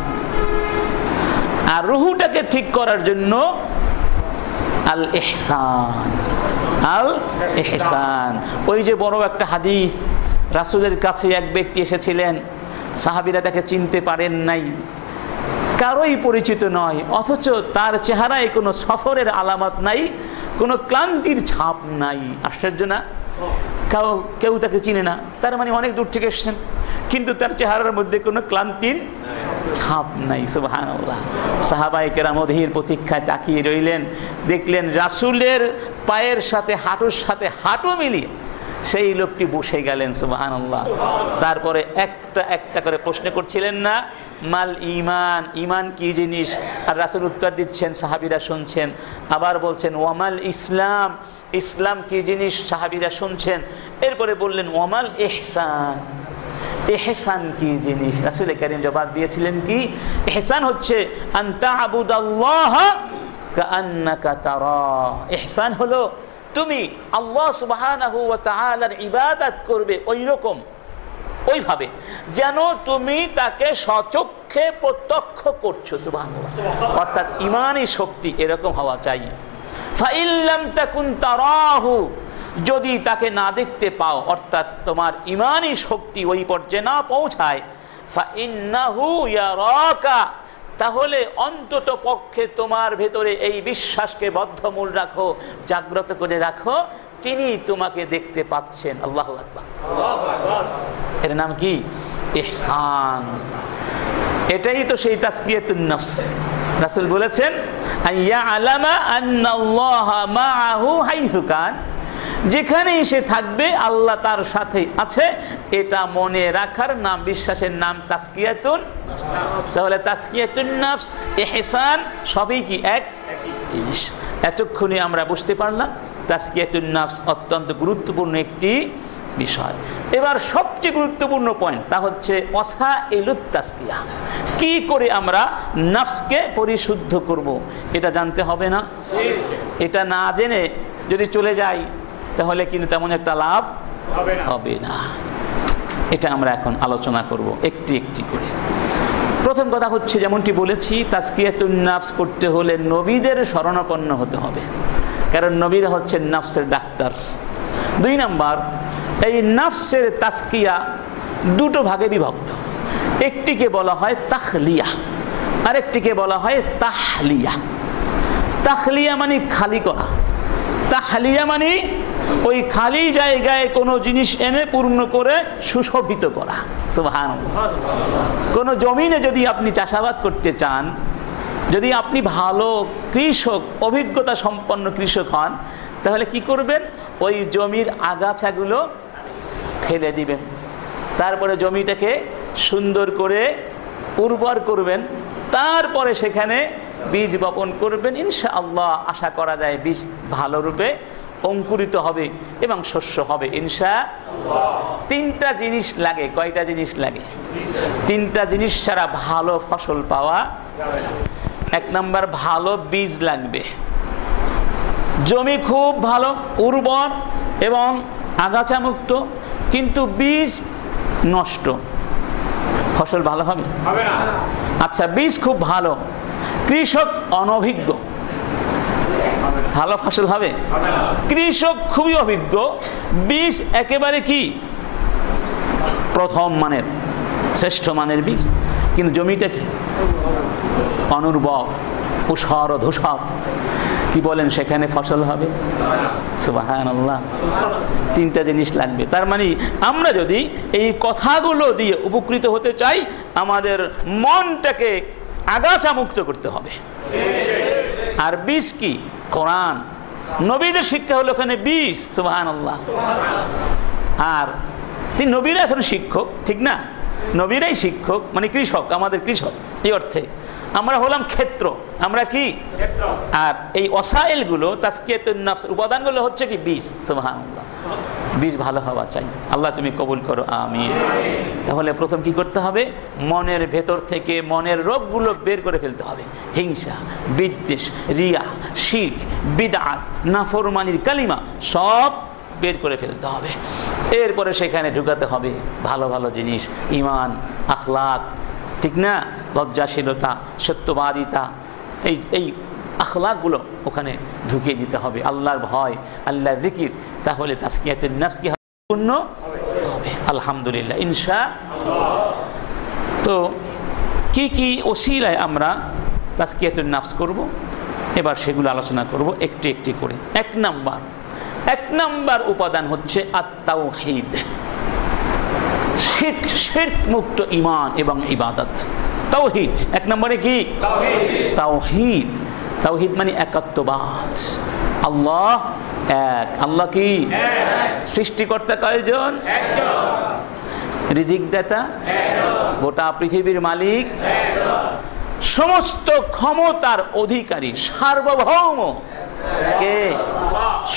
আর রুহটাকে ঠিক করার জন্য আল ইহসান। আল ইহসান, ওই যে বড় একটা হাদিস, রাসূলের কাছে এক ব্যক্তি এসেছিলেন, সাহাবীরা তাকে চিনতে পারেন নাই, কারোই পরিচিত নয়, অথচ তার চেহারায় কোনো সফরের আলামত নাই, কোনো ক্লান্তির ছাপ নাই। আশ্চর্য না? কেউ তাকে চিনে না, তার মানে অনেক দূর থেকে এসেছেন, কিন্তু তার চেহারার মধ্যে কোনো ক্লান্তির ছাপ নাই। সুবহানাল্লাহ। সাহাবায়ে কেরাম অধীর প্রতীক্ষায় তাকিয়ে রইলেন, দেখলেন রাসূলের পায়ের সাথে হাঁটুর সাথে হাঁটু মিলিয়ে সেই লোকটি বসে গেলেন। সুবহানাল্লাহ। তারপরে একটা একটা করে প্রশ্ন করছিলেন না, মাল ঈমান, ঈমান কি জিনিস? আর রাসূল উত্তর দিচ্ছেন, সাহাবীরা শুনছেন। আবার বলছেন ওয়ামাল ইসলাম, ইসলাম কি জিনিস? সাহাবীরা শুনছেন। এরপরে বললেন ওয়ামাল ইহসান, ইহসান কি জিনিস? রাসূল কারীম জবাব দিয়েছিলেন কি? ইহসান হচ্ছে আনতা আবুদাল্লাহ কাআন্নাকা তারাহ। ইহসান হলো তুমি আল্লাহ সুবহানাহু ওয়া তাআলার ইবাদত করবে ওইরকম, ওইভাবে যেন তুমি তাকে সচক্ষে প্রত্যক্ষ করছো। সুবহানাল্লাহ। অর্থাৎ ঈমানি শক্তি এরকম হওয়া চাই। ফাইন লাম তাকুন তারাহু, যদি তাকে না দেখতে পাও, অর্থাৎ তোমার ঈমানি শক্তি ওই পর্যায়ে না পৌঁছায়, ফাইন্নাহু ইয়ারাকা, তাহলে অন্তত পক্ষে তোমার ভেতরে এই বিশ্বাসকে বদ্ধমূল রাখো, জাগ্রত করে রাখো, তিনি তোমাকে দেখতে পাচ্ছেন। আল্লাহু আকবার। এর নাম কি? ইহসান। এটাই তো সেই তাসকিয়াতুন নফস। রাসূল বলেছেন আইয়া আলামা আন্নাল্লাহা মাআহু হাইসু কান, যেখানেই সে থাকবে আল্লাহ তার সাথে আছে, এটা মনে রাখার নাম, বিশ্বাসের নাম তাসকিয়াতুন নফস। তাহলে তাসকিয়াতুন নফস, ইহসান সবই কি এক জিনিস। এতক্ষণে আমরা বুঝতে পারলাম তাসকিয়াতুন নফস অত্যন্ত গুরুত্বপূর্ণ একটি বিষয়। এবার সবচেয়ে গুরুত্বপূর্ণ পয়েন্ট, তা হচ্ছে ওয়াসাইলুত তাসকিয়া। কি করে আমরা নফসকে পরিশুদ্ধ করব, এটা জানতে হবে না? এটা না জেনে যদি চলে যাই তাহলে কিন্তু তেমন একটা লাভ হবে না। এটা আমরা এখন আলোচনা করব একটি একটি করে। প্রথম কথা হচ্ছে, যেমনটি বলেছি, তাসকিয়াতুন নফস করতে হলে নবীদের শরণাপন্ন হতে হবে, কারণ নবীরা হচ্ছেন নফসের ডাক্তার। 2 নাম্বার, এই নফসের তাসকিয়া দুটো ভাগে বিভক্ত। একটিকে বলা হয় তাখলিয়া, আরেকটিকে বলা হয় তাহলিয়া। তাখলিয়া মানে খালি করা, তাহলিয়া মানে ওই খালি জায়গায় কোনো জিনিস এনে পূর্ণ করে সুশোভিত করা। সুবহানাল্লাহ। কোনো জমিনে যদি আপনি চাষাবাদ করতে চান, যদি আপনি ভালো কৃষক, অভিজ্ঞতা সম্পন্ন কৃষক হন, তাহলে কি করবেন? ওই জমির আগাছাগুলো ফেলে দিবেন, তারপরে জমিটাকে সুন্দর করে উর্বর করবেন, তারপরে সেখানে বীজ বপন করবেন। ইনশাআল্লাহ আশা করা যায় বীজ ভালো রূপে অঙ্কুরিত হবে এবং শস্য হবে ইনশাআল্লাহ। 3টা জিনিস লাগে। কয়টা জিনিস লাগে? 3টা জিনিস ছাড়া ভালো ফসল পাওয়া যায় না। 1 নাম্বার, ভালো বীজ লাগবে। জমি খুব ভালো উর্বর এবং আগাছা মুক্ত, কিন্তু বীজ নষ্ট, ফসল ভালো হবে না। আচ্ছা, বীজ খুব ভালো, কৃষক অনভিজ্ঞ, ভালো ফসল হবে? কৃষক খুবই অভিজ্ঞ, বীজ একেবারে কি প্রথম মানের, শ্রেষ্ঠ মানের বীজ, কিন্তু জমিটা কি অনুর্বর, উষর ধূসর, কি বলেন সেখানে ফসল হবে? সুবহানাল্লাহ। 3টা জিনিস লাগবে। তার মানে আমরা যদি এই কথাগুলো দিয়ে উপকৃত হতে চাই, আমাদের মনটাকে আগাছা মুক্ত করতে হবে। আর বীজ কি? কোরআন, নবীদের শিক্ষা হলো ওখানে বীজ। সুবহানাল্লাহ। আর নবীরা এখন শিক্ষক, ঠিক না? নবীরাই শিক্ষক, মানে কৃষক, আমাদের কৃষক এই অর্থে। আমরা হলাম ক্ষেত্র, আমরা কি? আর এই ওয়াসাইলগুলো, তাসকিয়াতুন নফস, উপাদানগুলো হচ্ছে কি? বীজ। সুবহানাল্লাহ। বীজ ভালো হওয়া চাই। আল্লাহ তুমি কবুল করো, আমিন। তাহলে প্রথম কি করতে হবে? মনের ভেতর থেকে মনের রোগগুলো বের করে ফেলতে হবে। হিংসা, বিদ্বেষ, রিয়া, শিরক, বিদআত, নাফরমানির কালিমা সব বের করে ফেলতে হবে। এরপরে সেখানে ঢুকাতে হবে ভালো ভালো জিনিস, ঈমান, আখলাক, ঠিক না, লজ্জাশীলতা, সত্যবাদিতা, এই আখলাকগুলো ওখানে ঢুকিয়ে দিতে হবে, আল্লাহর ভয়, আল্লাহর জিকির। তাহলে তাজকিয়াতুন নফস কি পূর্ণ হবে আলহামদুলিল্লাহ ইনশাআল্লাহ। তো কি কি ওসিলায় আমরা তাজকিয়াতুন নফস করব, এবার সেগুলো আলোচনা করব একটি একটি করে। এক নাম্বার উপাদান হচ্ছে আত-তাওহীদ, শিরক মুক্ত ঈমান এবং ইবাদত। তাওহীদ এক নম্বরে কি? তাওহীদ। তাওহীদ মানে একাত্মবাদ, আল্লাহ এক। আল্লাহ কি? সৃষ্টিকর্তা কয়জন? রিজিক দাতা গোটা পৃথিবীর মালিক, সমস্ত ক্ষমতার অধিকারী, সার্বভৌম কে?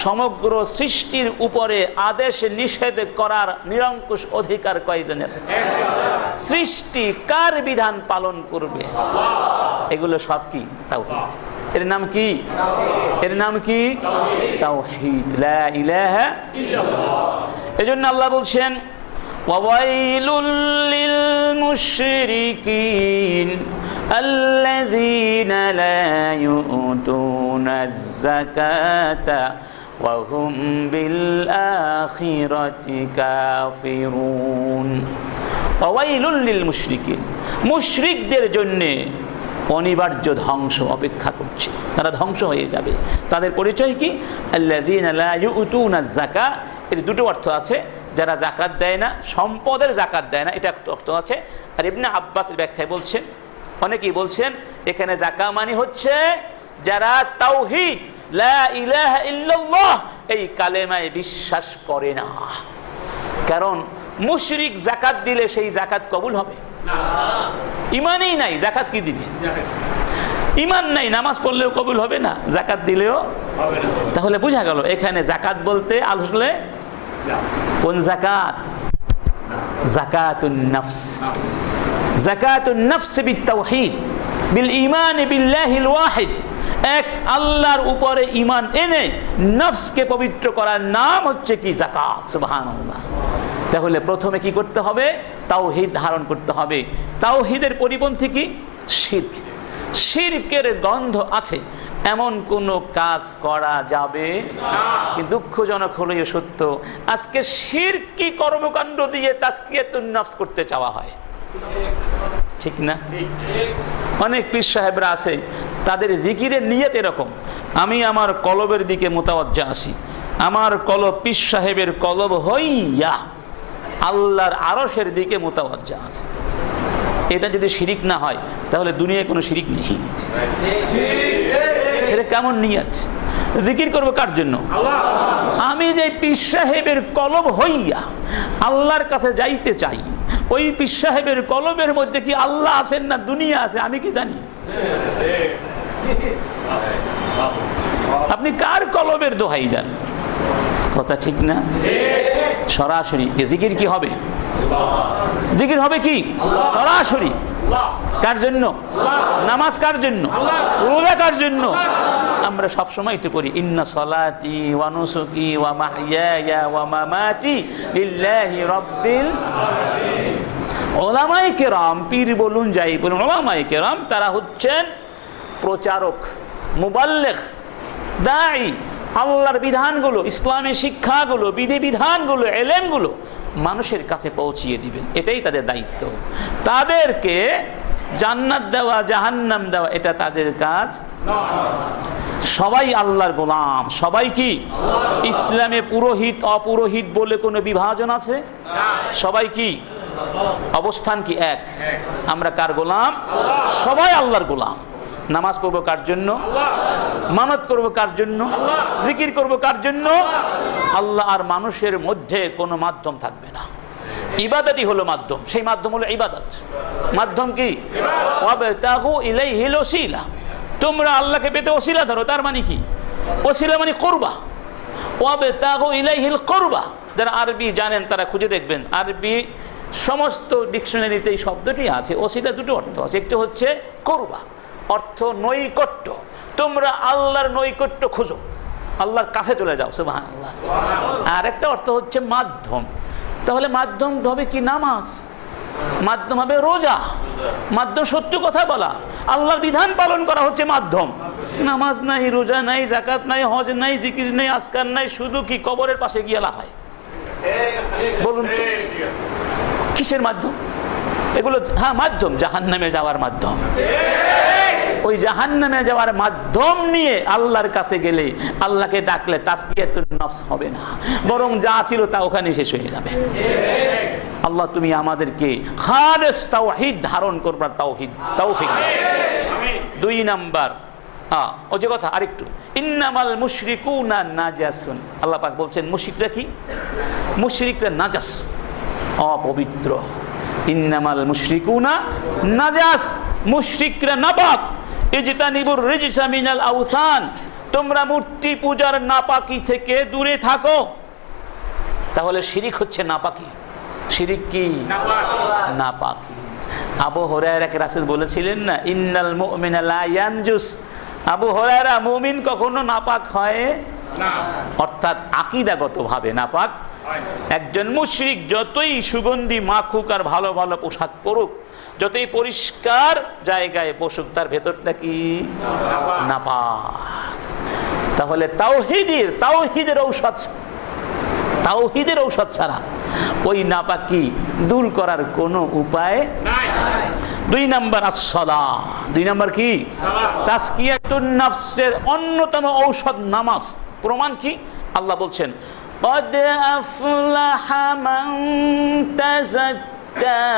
সমগ্র সৃষ্টির উপরে আদেশ নিষেধ করার নিরঙ্কুশ অধিকার কয়জনের? সৃষ্টি কার বিধান পালন করবে? এগুলো সব কি? তাওহীদ। এর নাম কি? এর নাম কি? তাওহীদ, লা ইলাহা ইল্লাল্লাহ। এজন্য আল্লাহ বলছেন ওয়াইলুল লিল মুশরিকিন আল্লাযীনা লা ইউতুনাজ যাকাতা ওয়া হুম বিল আখিরাতি কাফিরুন। ওয়াইলুল লিল মুশরিকিন, মুশরিকদের জন্য অনিবার্য ধ্বংস অপেক্ষা করছে, তারা ধ্বংস হয়ে যাবে। তাদের পরিচয় কি? আল্লাযীনা লা ইউতুনাজ যাকা। এর দুটো অর্থ আছে, যারা যাকাত দেয় না, সম্পদের যাকাত দেয় না, এটা একটা অর্থ আছে। আর ইবনে আব্বাসের ব্যাখ্যায় বলছেন, অনেকেই বলছেন এখানে যাকা মানে হচ্ছে যারা তাওহীদ লা ইলাহা ইল্লাল্লাহ এই কালেমায় বিশ্বাস করে না। কারণ মুশরিক যাকাত দিলে সেই যাকাত কবুল হবে না, ঈমানই নাই, যাকাত কি দিবে? ঈমান নাই, নামাজ পড়লেও কবুল হবে না, যাকাত দিলেও হবে না। তাহলে বোঝা গেল এখানে যাকাত বলতে আসলে কোন যাকাত? যাকাতুন নফস। যাকাতুন নফস বিত-তাওহীদ বিল ঈমান বিল্লাহিল ওয়াহিদ। এক আল্লাহর উপরে ঈমান এনে নফসকে পবিত্র করার নাম হচ্ছে কি? যাকাত। সুবহানাল্লাহ। তাহলে প্রথমে কি করতে হবে? তাওহীদ ধারণ করতে হবে। তাওহীদের পরিপন্থী কি? শিরক। শিরকের গন্ধ আছে এমন কোন কাজ করা যাবে না। কিন্তু দুঃখজনক হলেও সত্য, আজকে শিরকি কর্মকাণ্ড দিয়ে তাজকিয়াতুন নফস করতে চাওয়া হয়, ঠিক না? অনেক পীর সাহেবরা আছে, তাদের জিকিরের নিয়ত এরকম, আমি আমার কলবের দিকে মুতাওয়াজ্জা আছি, আমার কলব পীর সাহেবের কলব হইয়া আল্লাহর আরশের দিকে মুতাওয়াজ্জা আছে। এটা যদি শিরিক না হয় তাহলে দুনিয়ায় কোনো শিরিক নেই। এটা কেমন নিয়ত? জিকির করবো কার জন্য? আমি যে পীর সাহেবের কলব হইয়া আল্লাহর কাছে যাইতে চাই, ওই পীর সাহেবের কলবের মধ্যে কি আল্লাহ আছেন না দুনিয়া আছে আমি কি জানি? আপনি কার কলবের দোহাই দেন? কথা ঠিক না? সরাসরি জিকির কি হবে? জিকির হবে কি? সরাসরি। কার জন্য? নামাজ কার জন্য? রোজা কার জন্য? আমরা সব সময় তো করি, ইন্না সলাতি ওয়া নুসুকি ওয়া মাহইয়ায়া ওয়া মামাতি লিল্লাহি রাব্বিল আলামিন। উলামায়ে কেরাম, পীর বলুন যাই বলুন, উলামায়ে কেরাম তারা হচ্ছেন প্রচারক, মুবাল্লিগ, দাঈ। আল্লাহর বিধানগুলো, ইসলামী শিক্ষাগুলো, বিধিবিধানগুলো, এলেমগুলো মানুষের কাছে পৌঁছিয়ে দিবেন, এটাই তাদের দায়িত্ব। তাদেরকে জান্নাত দেওয়া জাহান্নাম দেওয়া এটা তাদের কাজ সবাই আল্লাহর গোলাম। সবাই কি? ইসলামে পুরোহিত অপুরোহিত বলে কোনো বিভাজন আছে? সবাই কি? অবস্থান কি এক? আমরা কার গোলাম? সবাই আল্লাহর গোলাম। নামাজ পড়বো কার জন্য? মানত করবো কার জন্য? জিকির করবো কার জন্য? আল্লাহ আর মানুষের মধ্যে কোনো মাধ্যম থাকবে না। ইবাদতই হলো মাধ্যম, সেই মাধ্যম হলো ইবাদত। মাধ্যম কি? ওয়াবতাগু ইলাইহিল ওসিলা। তোমরা আল্লাহকে পেতে ওসিলা ধরো, তার মানে কি? ওসিলা মানে কুরবা। ওয়াবতাগু ইলাইহিল কুরবা। যারা আরবি জানেন তারা খুঁজে দেখবেন, আরবি সমস্ত ডিকশনারিতে এই শব্দটি আছে। ওসিলা দুটো অর্থ আছে, একটি হচ্ছে কুরবা, অর্থ নৈকট্য। তোমরা আল্লাহর নৈকট্য খোঁজো, আল্লাহর কাছে চলে যাও, সুবহানাল্লাহ। আর একটা অর্থ হচ্ছে মাধ্যম। তাহলে মাধ্যম হবে কি? নামাজ। মাধ্যম হবে রোজা। মাধ্যম সত্য কথা বলা, আল্লাহর বিধান পালন করা হচ্ছে মাধ্যম। নামাজ নাই, রোজা নাই, যাকাত নাই, হজ নাই, জিকির নাই, আজকার নাই, শুধু কি কবরের পাশে গিয়ে লাফায়। বলুন তো কিসের মাধ্যম এগুলো? হ্যাঁ, মাধ্যম জাহান্নামে যাওয়ার মাধ্যম। ওই জাহান্নামে যাওয়ার মাধ্যম নিয়ে আল্লাহর কাছে গেলে, আল্লাহকে ডাকলে তাসকিয়াতুন নফস হবে না, বরং যা ছিল তা ওখানে শেষ হয়ে যাবে। আল্লাহ তুমি আমাদেরকে খালেস তাওহীদ ধারণ করবার তৌফিক দাও। 2 নাম্বার ও যে কথা আরেকটু, ইন্নামাল মুশরিকুনা নাজাসুন। আল্লাহ পাক বলছেন মুশরিকরা কি? মুশরিকরা নাজাস, অপবিত্র। ইন্নামাল মুশরিকুনা নাজাস, মুশরিকরা নাপাক। ইজতানিবুর রিজসা মিনাল আওসান, তোমরা মূর্তি পূজার নাপাকি থেকে দূরে থাকো। তাহলে শিরিক হচ্ছে নাপাকি। শিরিক কি? নাপাকি। আবু হুরায়রাকে রাসূল বলেছিলেন না, ইন্নাল মুমিনা লা ইয়ানজুস। আবু হুরায়রা, মুমিন কখনো নাপাক হয় না, অর্থাৎ আকীদাগতভাবে নাপাক। একজন মুশরিক যতই সুগন্ধি মাখুক আর ভালো ভালো পোশাক পরুক, যতই পরিষ্কার জায়গায় বসুক, তার ভেতরটা কি? নাপাক। তাহলে তাওহীদের ঔষধ ছাড়া ওই নাপাকি দূর করার কোনো উপায় নাই। 2 নাম্বার as-সালাহ। 2 নাম্বার কি? তাসকিয়াতুন নফসের অন্যতম ঔষধ নামাজ। প্রমাণ কি? আল্লাহ বলছেন قد أفلح من تزكى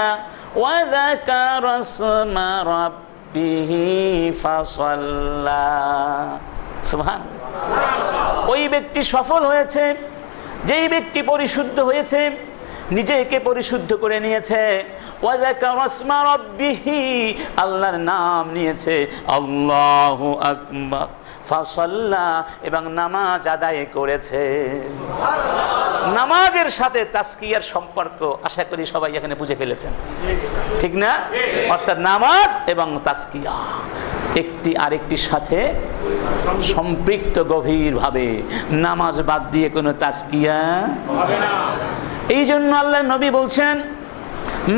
وذكر اسم ربه فصلى। সুবহানাল্লাহ। ওই ব্যক্তি সফল হয়েছে যেই ব্যক্তি পরিশুদ্ধ হয়েছে, নিজেকে পরিশুদ্ধ করে নিয়েছে, ওয়াযাকারা ইসমা রাব্বিহি, আল্লাহর নাম নিয়েছে, আল্লাহু আকবার, ফাসাল্লা, এবং নামাজ আদায় করেছে। নামাজের সাথে তাসকিয়ার সম্পর্ক আশা করি সবাই এখানে বুঝে ফেলেছেন, ঠিক না? অর্থাৎ নামাজ এবং তাসকিয়া একটি আরেকটির সাথে সম্পৃক্ত গভীরভাবে। নামাজ বাদ দিয়ে কোনো তাসকিয়া হবে না। এই জন্য আল্লাহর নবী বলছেন,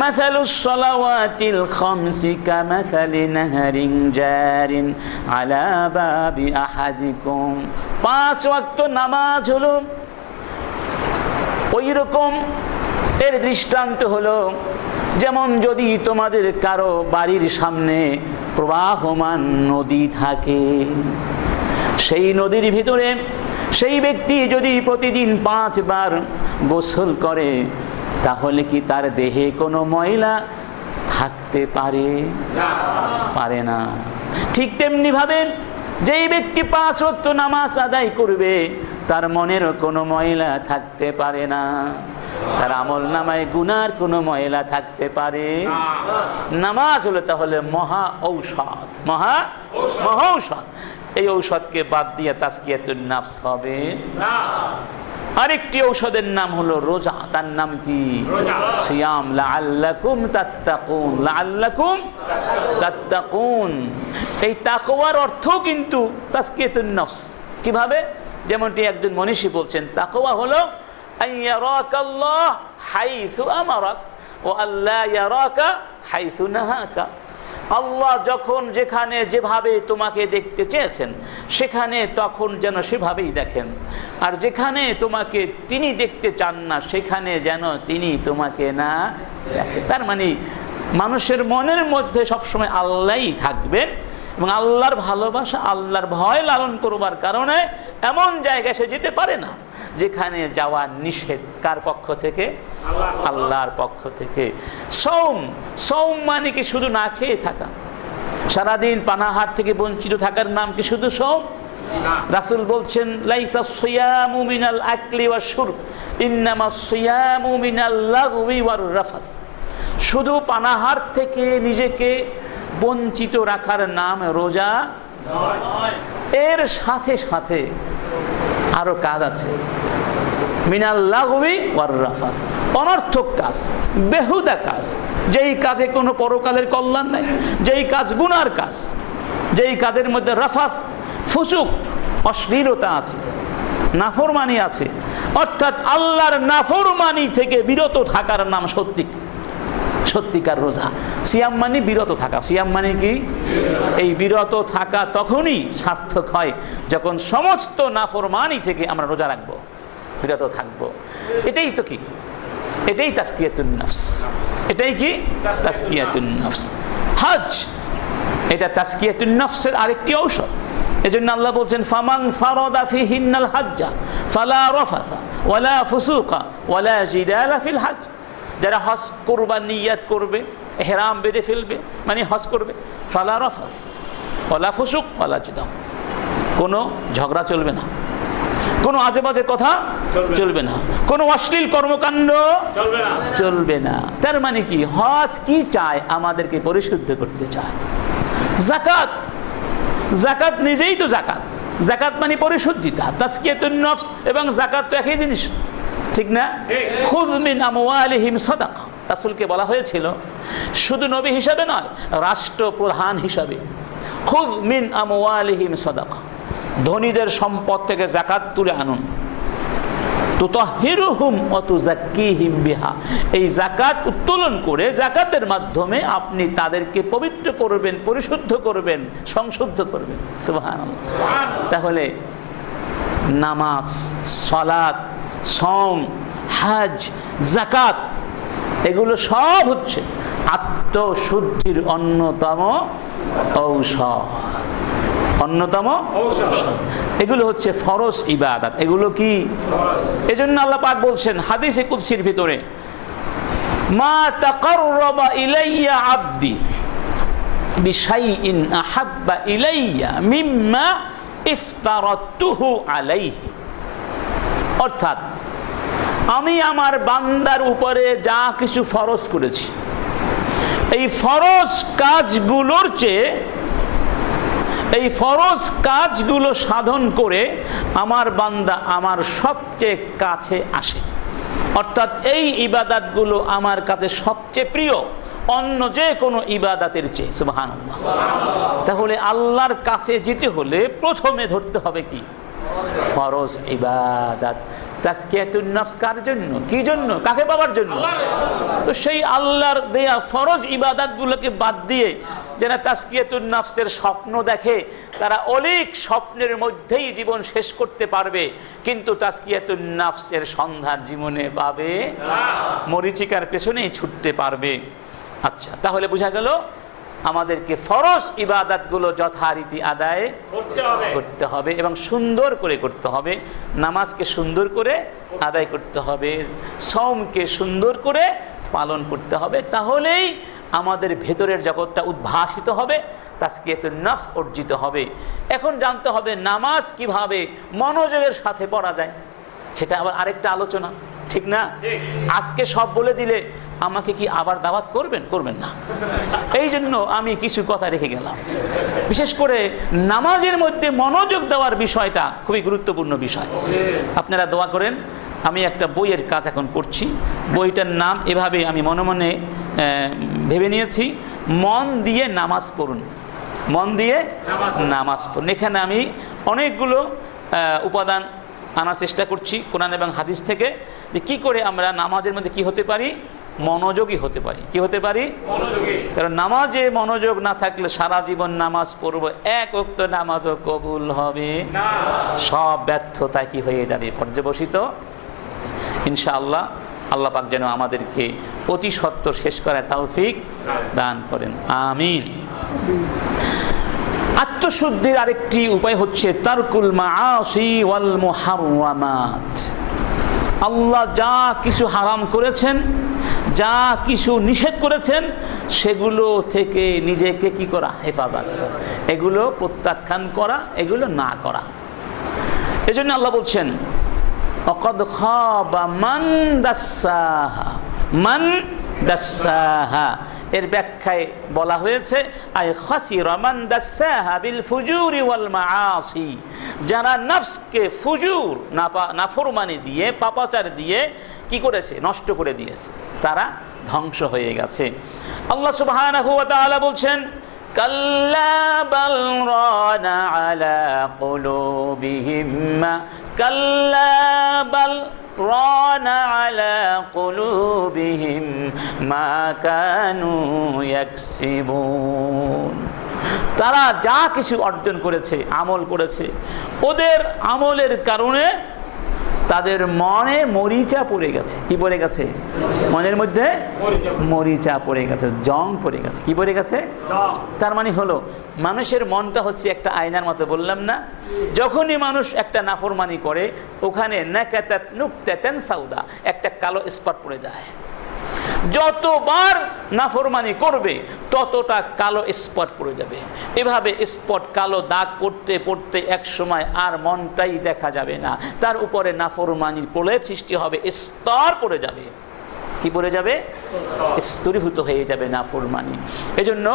মাসালুস সালাওয়াতিল খামসি কামাসালি নাহরিন জারিন আলা বাবি আহাদিকুম। 5 ওয়াক্ত নামাজ হলো ওই রকম, এর দৃষ্টান্ত হলো যেমন যদি তোমাদের কারো বাড়ির সামনে প্রবাহমান নদী থাকে, সেই নদীর ভিতরে সেই ব্যক্তি যদি প্রতিদিন 5 বার গোসল করে, তাহলে কি তার দেহে কোনো ময়লা থাকতে পারে না? ঠিক তেমনি ভাবে যেই ব্যক্তি 5 ওয়াক্ত নামাজ আদায় করবে, তার মনের কোনো ময়লা থাকতে পারে না, তার আমল নামায় গুনার কোনো ময়লা থাকতে পারে। নামাজ হলো তাহলে মহা ঔষধ, মহা ঔষধ। এই ঔষধকে বাদ দিয়ে তাসকিয়াতুন নফস হবে না। আরেকটি ঔষধের নাম হলো রোজা। তার নাম কি? সিয়াম। লাআল্লাকুম তাত্তাকুন, লাআল্লাকুম তাত্তাকুন। এই তাকওয়ার অর্থ কিন্তু তাসকিয়াতুন নফস। কিভাবে? যেমনটি একজন মনীষী বলছেন, তাকওয়া হলো আইয়ারাকাল্লাহ হাইসু আমারাক ওয়া আল্লা ইয়ারাকা হাইসু নাহাকা। আল্লাহ যখন যেখানে যেভাবে তোমাকে দেখতে চেয়েছেন, সেখানে তখন যেন সেভাবেই দেখেন, আর যেখানে তোমাকে তিনি দেখতে চান না, সেখানে যেন তিনি তোমাকে না দেখেন। তার মানে মানুষের মনের মধ্যে সবসময় আল্লাহই থাকবেন, এবং আল্লাহর ভালোবাসা, আল্লাহর ভয় লালন করবার কারণে এমন জায়গায় সে যেতে পারে না যেখানে যাওয়া নিষেধ। কার পক্ষ থেকে? আল্লাহর পক্ষ থেকে। সৌম মানে কি শুধু না খেয়ে থাকা, সারাদিন পানাহার থেকে বঞ্চিত থাকার নাম কি শুধু সৌম? রাসূল বলছেন, লাইসা সিয়ামু মিনাল আকলি ওয়াশ শুরব, ইন্নামাস সিয়ামু মিনাল লাগবি ওয়ার রাফাস। শুধু পানাহার থেকে নিজেকে বঞ্চিত রাখার নাম রোজা নয়। এর সাথে সাথে আরো কাজ আছে, মিনাল লাগবি ওয়ার রাফাস, অনর্থক কাজ, বেহুদা কাজ, যেই কাজে কোনো পরকালের কল্যাণ নাই, যেই কাজ গুনার কাজ, যেই কাজের মধ্যে রাফাস, ফুসুক, অশ্লীলতা আছে, নাফরমানি আছে, অর্থাৎ আল্লাহর নাফরমানি থেকে বিরত থাকার নাম সত্যিকার রোজা। সিয়াম মানে বিরত থাকা। সিয়াম মানে কি? এই বিরত থাকা তখনই সার্থক হয় যখন সমস্ত নাফরমানি থেকে আমরা রোজা রাখবো, বিরত থাকবো। এটাই তো কি? এটাই তাসকিয়াতুন নফস। এটাই কি? তাসকিয়াতুন নফস। হজ এটা তাসকিয়াতুন নফসের আরেকটি ঔষধ। এজন্য আল্লাহ বলছেন ফামান ফারাদা ফিহিন্নাল হজ্জা ফালা রাফাসা ওয়ালা ফুসুকা ওয়ালা জিদালা ফিল হজ। যারা হজ করবার নিয়াত করবে, ইহরাম বেঁধে ফেলবে, মানে হজ করবে, ফালা রাফাস ওয়ালা ফুসুক ওয়ালা জিদাল, কোনো ঝগড়া চলবে না, কোনো আজে বাজে কথা চলবে না, কোনো অশ্লীল কর্মকাণ্ড চলবে না। তার মানে কি? হজ কি চায়? আমাদেরকে পরিশুদ্ধ করতে চায়। যাকাত, যাকাত নিজেই তো যাকাত। যাকাত মানে পরিশুদ্ধিতা। তাসকিয়াতুন নফস এবং যাকাত তো একই জিনিস, ঠিক না? খুয মিন আমওয়ালিহিম সাদাকা। রাসূলকে বলা হয়েছিল শুধু নবী হিসাবে নয়, রাষ্ট্রপ্রধান হিসাবে, খুয মিন আমওয়ালিহিম সাদাকা, ধনীদের সম্পদ থেকে যাকাত তুলে আনুন। তুতাহহিরুহুম ওয়া তুযাক্কিহিম বিহা। এই যাকাত উত্তোলন করে যাকাতের মাধ্যমে আপনি তাদেরকে পবিত্র করবেন, পরিশুদ্ধ করবেন, সংশুদ্ধ করবেন। সুবহানাল্লাহ। তাহলে নামাজ, সালাত, সওম, হজ, যাকাত এগুলো সব হচ্ছে আত্মশুদ্ধির অন্যতম ঔষধ। অন্যতম এগুলো হচ্ছে ফরজ ইবাদত। এগুলো কি? এজন্য আল্লাহ পাক বলছেন হাদিসে কুদসির ভিতরে, মা তাকাররাবা ইলাইয়া আবদি বিশাইইন আহাব্বা ইলাইয়া মিম্মা ইফতারাতুহু আলাইহি। অর্থাৎ আমি আমার বান্দার উপরে যা কিছু ফরজ করেছি, এই ফরজ কাজগুলোর চেয়ে, এই ফরজ কাজগুলো সাধন করে আমার বান্দা আমার সবচেয়ে কাছে আসে। অর্থাৎ এই ইবাদতগুলো আমার কাছে সবচেয়ে প্রিয় অন্য যে কোনো ইবাদতের চেয়ে। সুবহানাল্লাহ। তাহলে আল্লাহর কাছে যেতে হলে প্রথমে ধরতে হবে কি? ফরজ ইবাদত। তাসকিয়াতুন নফস কার জন্য? কি জন্য? কাকে পাওয়ার জন্য? তো সেই আল্লাহর দেয়া ফরজ ইবাদতগুলোকে বাদ দিয়ে যারা তাসকিয়াতুন নফসের স্বপ্ন দেখে, তারা অলিক স্বপ্নের মধ্যেই জীবন শেষ করতে পারবে, কিন্তু তাসকিয়াতুন নফসের সন্ধান জীবনে পাবে না, মরিচিকার পেছনেই ছুটতে পারবে। আচ্ছা, তাহলে বোঝা গেল আমাদেরকে ফরজ ইবাদতগুলো যথারীতি আদায় করতে হবে এবং সুন্দর করে করতে হবে। নামাজকে সুন্দর করে আদায় করতে হবে, সওমকে সুন্দর করে পালন করতে হবে। তাহলেই আমাদের ভেতরের জগৎটা উদ্ভাসিত হবে, তাসকিয়াতুন নফস অর্জিত হবে। এখন জানতে হবে নামাজ কিভাবে মনোযোগের সাথে পড়া যায়, সেটা আবার আরেকটা আলোচনা, ঠিক না? আজকে সব বলে দিলে আমাকে কি আবার দাওয়াত করবেন? করবেন না। এই জন্য আমি কিছু কথা রেখে গেলাম। বিশেষ করে নামাজের মধ্যে মনোযোগ দেওয়ার বিষয়টা খুবই গুরুত্বপূর্ণ বিষয়। আপনারা দোয়া করেন। আমি একটা বইয়ের কাজ এখন করছি, বইটার নাম এভাবে আমি মনে মনে ভেবে নিয়েছি, মন দিয়ে নামাজ পড়ুন। মন দিয়ে নামাজ পড়ুন। এখানে আমি অনেকগুলো উপাদান আনার চেষ্টা করছি কোরআন এবং হাদিস থেকে, যে কি করে আমরা নামাজের মধ্যে কি হতে পারি? মনোযোগী হতে পারি। কি হতে পারি? মনোযোগী। কারণ নামাজে মনোযোগ না থাকলে সারা জীবন নামাজ পড়বো, এক ওয়াক্ত নামাজও কবুল হবে না, সব ব্যর্থতা কি হয়ে যাবে? পর্যবসিত। ইনশাআল্লাহ আল্লাহ পাক যেন আমাদেরকে অতি সত্বর শেষ করার তৌফিক দান করেন, আমিন। আত্মশুদ্ধির আরেকটি উপায় হচ্ছে তারকুল মাআসি ওয়াল মুহাররামাত। আল্লাহ যা কিছু হারাম করেছেন, যা কিছু নিষেধ করেছেন, সেগুলো থেকে নিজেকে কি করা? হেফাজত করা, এগুলো প্রত্যাখ্যান করা, এগুলো না করা। এজন্য আল্লাহ বলছেন ওয়াকাদ খাবা মান দাসসাহা। মান দাসসাহা এর ব্যাখ্যায় বলা হয়েছে আয় খাসিরা মান দাসসাহা বিল ফুজুরি ওয়াল মাআসি। যারা নফসকে ফুজুর, নাফরমানি দিয়ে, পাপাচার দিয়ে কি করেছে? নষ্ট করে দিয়েছে, তারা ধ্বংস হয়ে গেছে। আল্লাহ সুবহানাহু ওয়া তাআলা বলছেন কাল্লা বাল রানা আলা কুলুবিহিম মা কাল্লা বাল রানা আলা কুলুবিহিম মা কানু ইয়াকসিবুন। তারা যা কিছু অর্জন করেছে, আমল করেছে, ওদের আমলের কারণে তাদের মনে মরিচা পড়ে গেছে। কি পড়ে গেছে? মনের মধ্যে মরিচা পড়ে গেছে, জং পড়ে গেছে। কি পড়ে গেছে? তার মানে হলো মানুষের মনটা হচ্ছে একটা আয়নার মতো, বললাম না? যখনই মানুষ একটা নাফরমানি করে, ওখানে নাকাতাত নুকতাতান সাউদা, একটা কালো স্পট পড়ে যায়। যতবার নাফরমানি করবে ততটা কালো স্পট পড়ে যাবে। এভাবে স্পট, কালো দাগ পড়তে পড়তে এক সময় আর মনটাই দেখা যাবে না, তার উপরে নাফরমানির প্রলেপ সৃষ্টি হবে, স্তর পড়ে যাবে। কি পড়ে যাবে? স্তরীভূত হয়ে যাবে নাফরমানি। এজন্য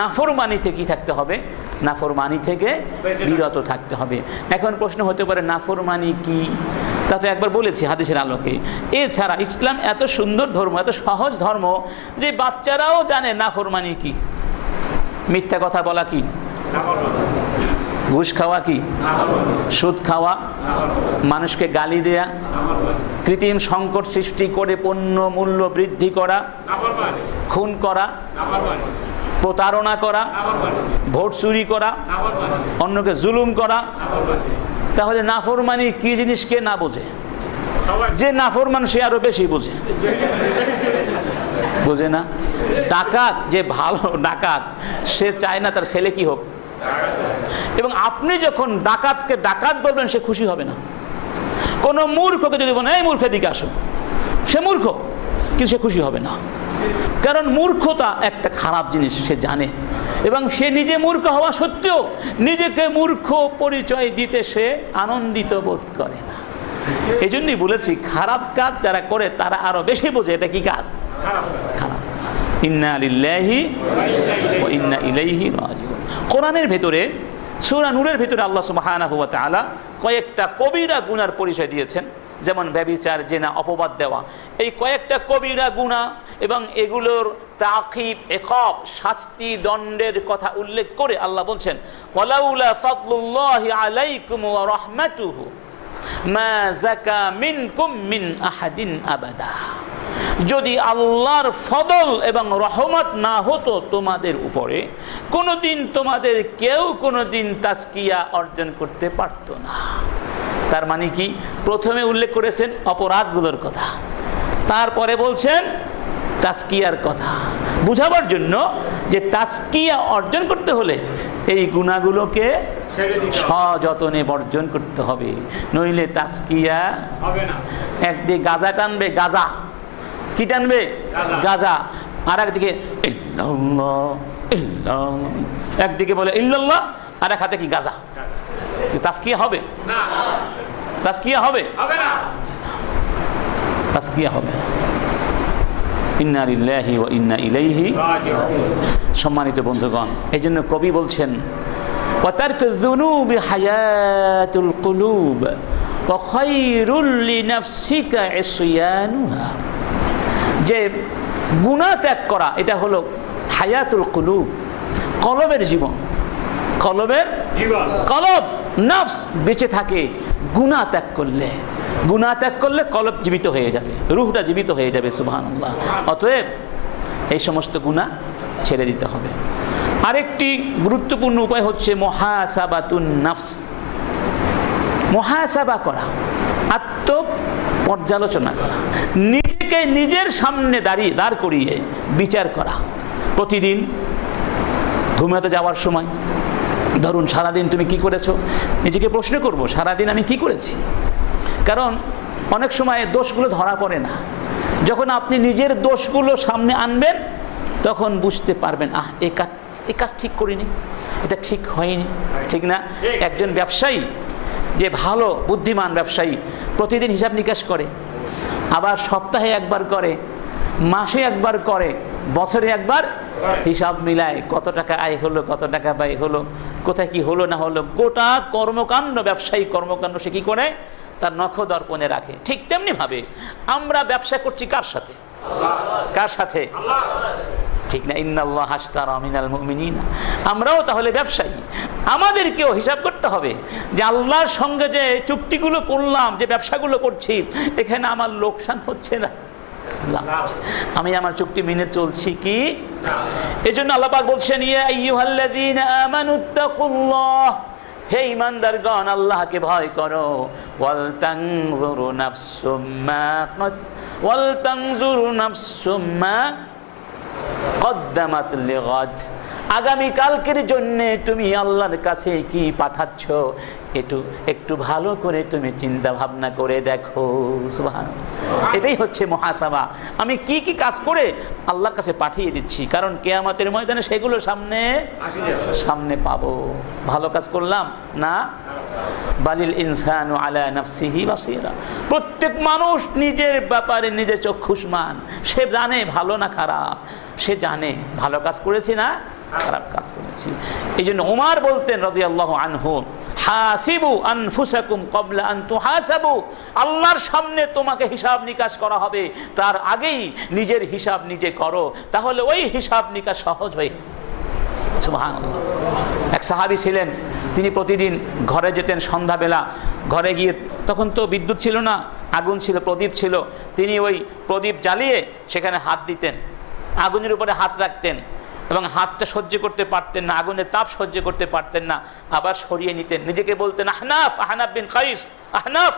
নাফরমানি থেকে কি থাকতে হবে? নাফরমানি থেকে বিরত থাকতে হবে। এখন প্রশ্ন হতে পারে নাফরমানি কি? তা তো একবার বলেছি হাদিসের আলোকে। এছাড়া ইসলাম এত সুন্দর ধর্ম, এত সহজ ধর্ম যে বাচ্চারাও জানে নাফরমানি কি। মিথ্যা কথা বলা কি? ঘুষ খাওয়া কি? সুদ খাওয়া, মানুষকে গালি দেয়া, কৃত্রিম সংকট সৃষ্টি করে পণ্য মূল্য বৃদ্ধি করা, খুন করা, প্রতারণা করা, ভোট চুরি করা, অন্যকে জুলুম করা। তাহলে নাফরমানি কি জিনিস কে না বোঝে? যে নাফরমান সে আরো বেশি বোঝে, বোঝে না? ডাকাত, যে ভালো ডাকাত, সে চায় না তার ছেলে কি হোক। এবং আপনি যখন ডাকাতকে ডাকাত বলবেন, সে খুশি হবে না। কোন মূর্খকে যদি বলেন এই মূর্খের দিকে আসো, সে মূর্খ, কিন্তু সে খুশি হবে না। কারণ মূর্খতা একটা খারাপ জিনিস সে জানে, এবং সে নিজে মূর্খ হওয়া সত্ত্বেও নিজেকে মূর্খ পরিচয় দিতে সে আনন্দিত বোধ করে না। এই জন্যই বলেছি খারাপ কাজ যারা করে তারা আরো বেশি বোঝে এটা কি কাজ, খারাপ কাজ। ইন্না লিল্লাহি ওয়া ইন্না ইলাইহি রাজিউন। কোরআনের ভেতরে সূরা নূরের ভেতরে আল্লাহ সুবহানাহু ওয়া তাআলা কয়েকটা কবিরা গুনার পরিচয় দিয়েছেন, যেমন ব্যভিচার, জেনা, অপবাদ দেওয়া। এই কয়েকটা কবিরা গুনাহ এবং এগুলোর তাকিব, ইকাব, শাস্তি, দণ্ডের কথা উল্লেখ করে আল্লাহ বলছেন ওয়ালাউলা ফাদলুল্লাহি আলাইকুম ওয়া রাহমাতুহু মা যাকা মিনকুম মিন আহাদিন আবাদা। যদি আল্লাহর ফদল এবং রহমত না হতো তোমাদের উপরে, কোনোদিন তোমাদের কেউ কোনোদিন তাজকিয়া অর্জন করতে পারতো না। তার মানে কি? প্রথমে উল্লেখ করেছেন অপরাধগুলোর কথা, তারপরে বলছেন তাজকিয়ার কথা, বুঝাবার জন্য যে তাজকিয়া অর্জন করতে হলে এই গুনাহগুলোকে সযত্নে বর্জন করতে হবে, নইলে তাজকিয়া হবে না। একদিকে গাজা টানবে, গাজা কি টানবে? গাজা। আর একদিকে একদিকে বলে ইল্লাল্লাহ, আর এক হাতে কি গাজা। তাজকিয়া হবে না, তাজকিয়া হবে না, তাজকিয়া হবে না। ইন্না লিল্লাহি ওয়া ইন্না ইলাইহি রাজিউন। সম্মানিত বন্ধুগণ, এই জন্য কবি বলছেন ওয়া তারকু যুনুবি হায়াতুল কুলুব ওয়া খায়রুল লিনাফসিকা ইসয়ানুহা। যে গুনাহ ত্যাগ করা এটা হলো হায়াতুল কুলুব, কলবের জীবন, কলবের জীবন। কলব, নফস বেঁচে থাকে গুনাহ ত্যাগ করলে। গুনাহ ত্যাগ করলে কলব জীবিত হয়ে যাবে, রূহটা জীবিত হয়ে যাবে। সুবহানাল্লাহ। অতএব এই সমস্ত গুনাহ ছেড়ে দিতে হবে। আরেকটি গুরুত্বপূর্ণ উপায় হচ্ছে মুহাসাবাতুন নফস। মুহাসাবা করা, আত্ম পর্যালোচনা করা, নিজেকে নিজের সামনে দাঁড় করিয়ে বিচার করা। প্রতিদিন ঘুমাতে যাওয়ার সময় ধরুন সারাদিন তুমি কি করেছো, নিজেকে প্রশ্ন করব সারাদিন আমি কি করেছি। কারণ অনেক সময় দোষগুলো ধরা পড়ে না। যখন আপনি নিজের দোষগুলো সামনে আনবেন তখন বুঝতে পারবেন এই কাজ ঠিক করিনি, এটা ঠিক হয়নি, ঠিক না? একজন ব্যবসায়ী, যে ভালো বুদ্ধিমান ব্যবসায়ী, প্রতিদিন হিসাব নিকাশ করে, আবার সপ্তাহে একবার করে, মাসে একবার করে, বছরে একবার হিসাব মিলায়, কত টাকা আয় হলো, কত টাকা ব্যয় হলো, কোথায় কি হলো না হলো, গোটা কর্মকাণ্ড, ব্যবসায়ী কর্মকাণ্ড সে কি করে তার নখ দর্পণে রাখে। ঠিক তেমনি ভাবে আমরা ব্যবসা করছি কার সাথে? কার সাথে? ঠিক না? ইন্নাল্লাহ আশতারা মিনাল মুমিনিনা। আমরাও তাহলে ব্যবসায়ী, আমাদেরকেও হিসাব করতে হবে যে আল্লাহর সঙ্গে যে চুক্তিগুলো করলাম, যে ব্যবসাগুলো করছি, এখানে আমার লোকসান হচ্ছে না, আমি আমার চুক্তি মেনে চলছি কি? এজন্য আল্লাহ পাক বলছেন, ইয়া আইয়ুহাল্লাযীনা আমানুত্তাকুল্লাহ, হে ঈমানদারগণ আল্লাহকে ভয় করো। ওয়াল তানজুরু নাফসুম মা কদ্দামাত লিগাদ, আগামী কালকের জন্য তুমি আল্লাহর কাছে কি পাঠাচ্ছ একটু ভালো করে তুমি চিন্তা ভাবনা করে দেখো। সুবহানাল্লাহ, এটাই হচ্ছে মুহাসাবা। আমি কি কি কাজ করে আল্লাহর কাছে পাঠিয়ে দিচ্ছি, কারণ কিয়ামতের ময়দানে সেগুলো সামনে পাবো। ভালো কাজ করলাম না, বালিল ইনসানু আলা নাফসিহি বাসীরা, প্রত্যেক মানুষ নিজের ব্যাপারে নিজে চক্ষুষ্মান, সে জানে ভালো না খারাপ, সে জানে ভালো কাজ করেছি না খারাপ কাজ করেছি। এই জন্য উমর বলতেন রাদিয়াল্লাহু আনহু, হাসিবু আনফুসাকুম ক্বাবলা আন তুহাসাবু, আল্লাহর সামনে তোমাকে হিসাব নিকাশ করা হবে, তার আগেই নিজের হিসাব নিজে করো, তাহলে ওই হিসাব নিকাশ সহজ হয়। সুবহানাল্লাহ। এক সাহাবী ছিলেন, তিনি প্রতিদিন ঘরে যেতেন সন্ধ্যাবেলা, ঘরে গিয়ে তখন তো বিদ্যুৎ ছিল না, আগুন ছিল, প্রদীপ ছিল, তিনি ওই প্রদীপ জ্বালিয়ে সেখানে হাত দিতেন, আগুনের উপরে হাত রাখতেন এবং হাতটা সহ্য করতে পারতেন না, আগুনের তাপ সহ্য করতে পারতেন না, আবার সরিয়ে নিতেন। নিজেকে বলতেন, আহনাফ বিন কাইস, আহনাফ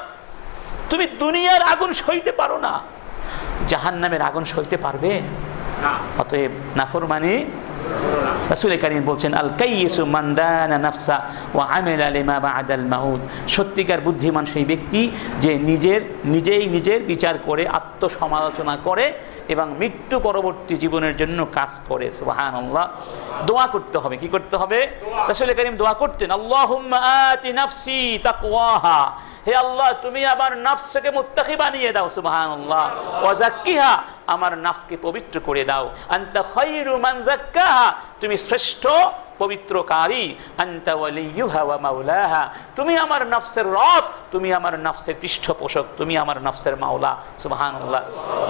তুমি দুনিয়ার আগুন সইতে পারো না, জাহান্নামের আগুন সইতে পারবে না, অতএব নাফরমানি। রাসূল কারীম বলছেন, আল কাইয়িসু মান দানা নাফসা ওয়া আমিলা লিমা বা'দাল মাউত, সত্যিকার বুদ্ধিমান সেই ব্যক্তি যে নিজেই নিজের বিচার করে, আত্মসমালোচনা করে এবং মৃত্যু পরবর্তী জীবনের জন্য কাজ করে। সুবহানাল্লাহ। দোয়া করতে হবে, কি করতে হবে? রাসূল কারীম দোয়া করতেন, আল্লাহুম্মা আতি নাফসি তাকওয়াহা, হে আল্লাহ তুমি আমার নফসকে মুত্তাকি বানিয়ে দাও। সুবহানাল্লাহ। ওয়া যাক্কিহা, আমার নফসকে পবিত্র করে দাও। আনতা খায়রু মান যাক্কাহা, তুমি শ্রেষ্ঠ পবিত্রকারী। আনতা ওয়ালিয়ুহা ওয়া মাওলাহা, তুমি আমার নফসের রব, তুমি আমার নফসের পৃষ্ঠপোষক, তুমি আমার নফসের মাওলা। সুবহানাল্লাহ।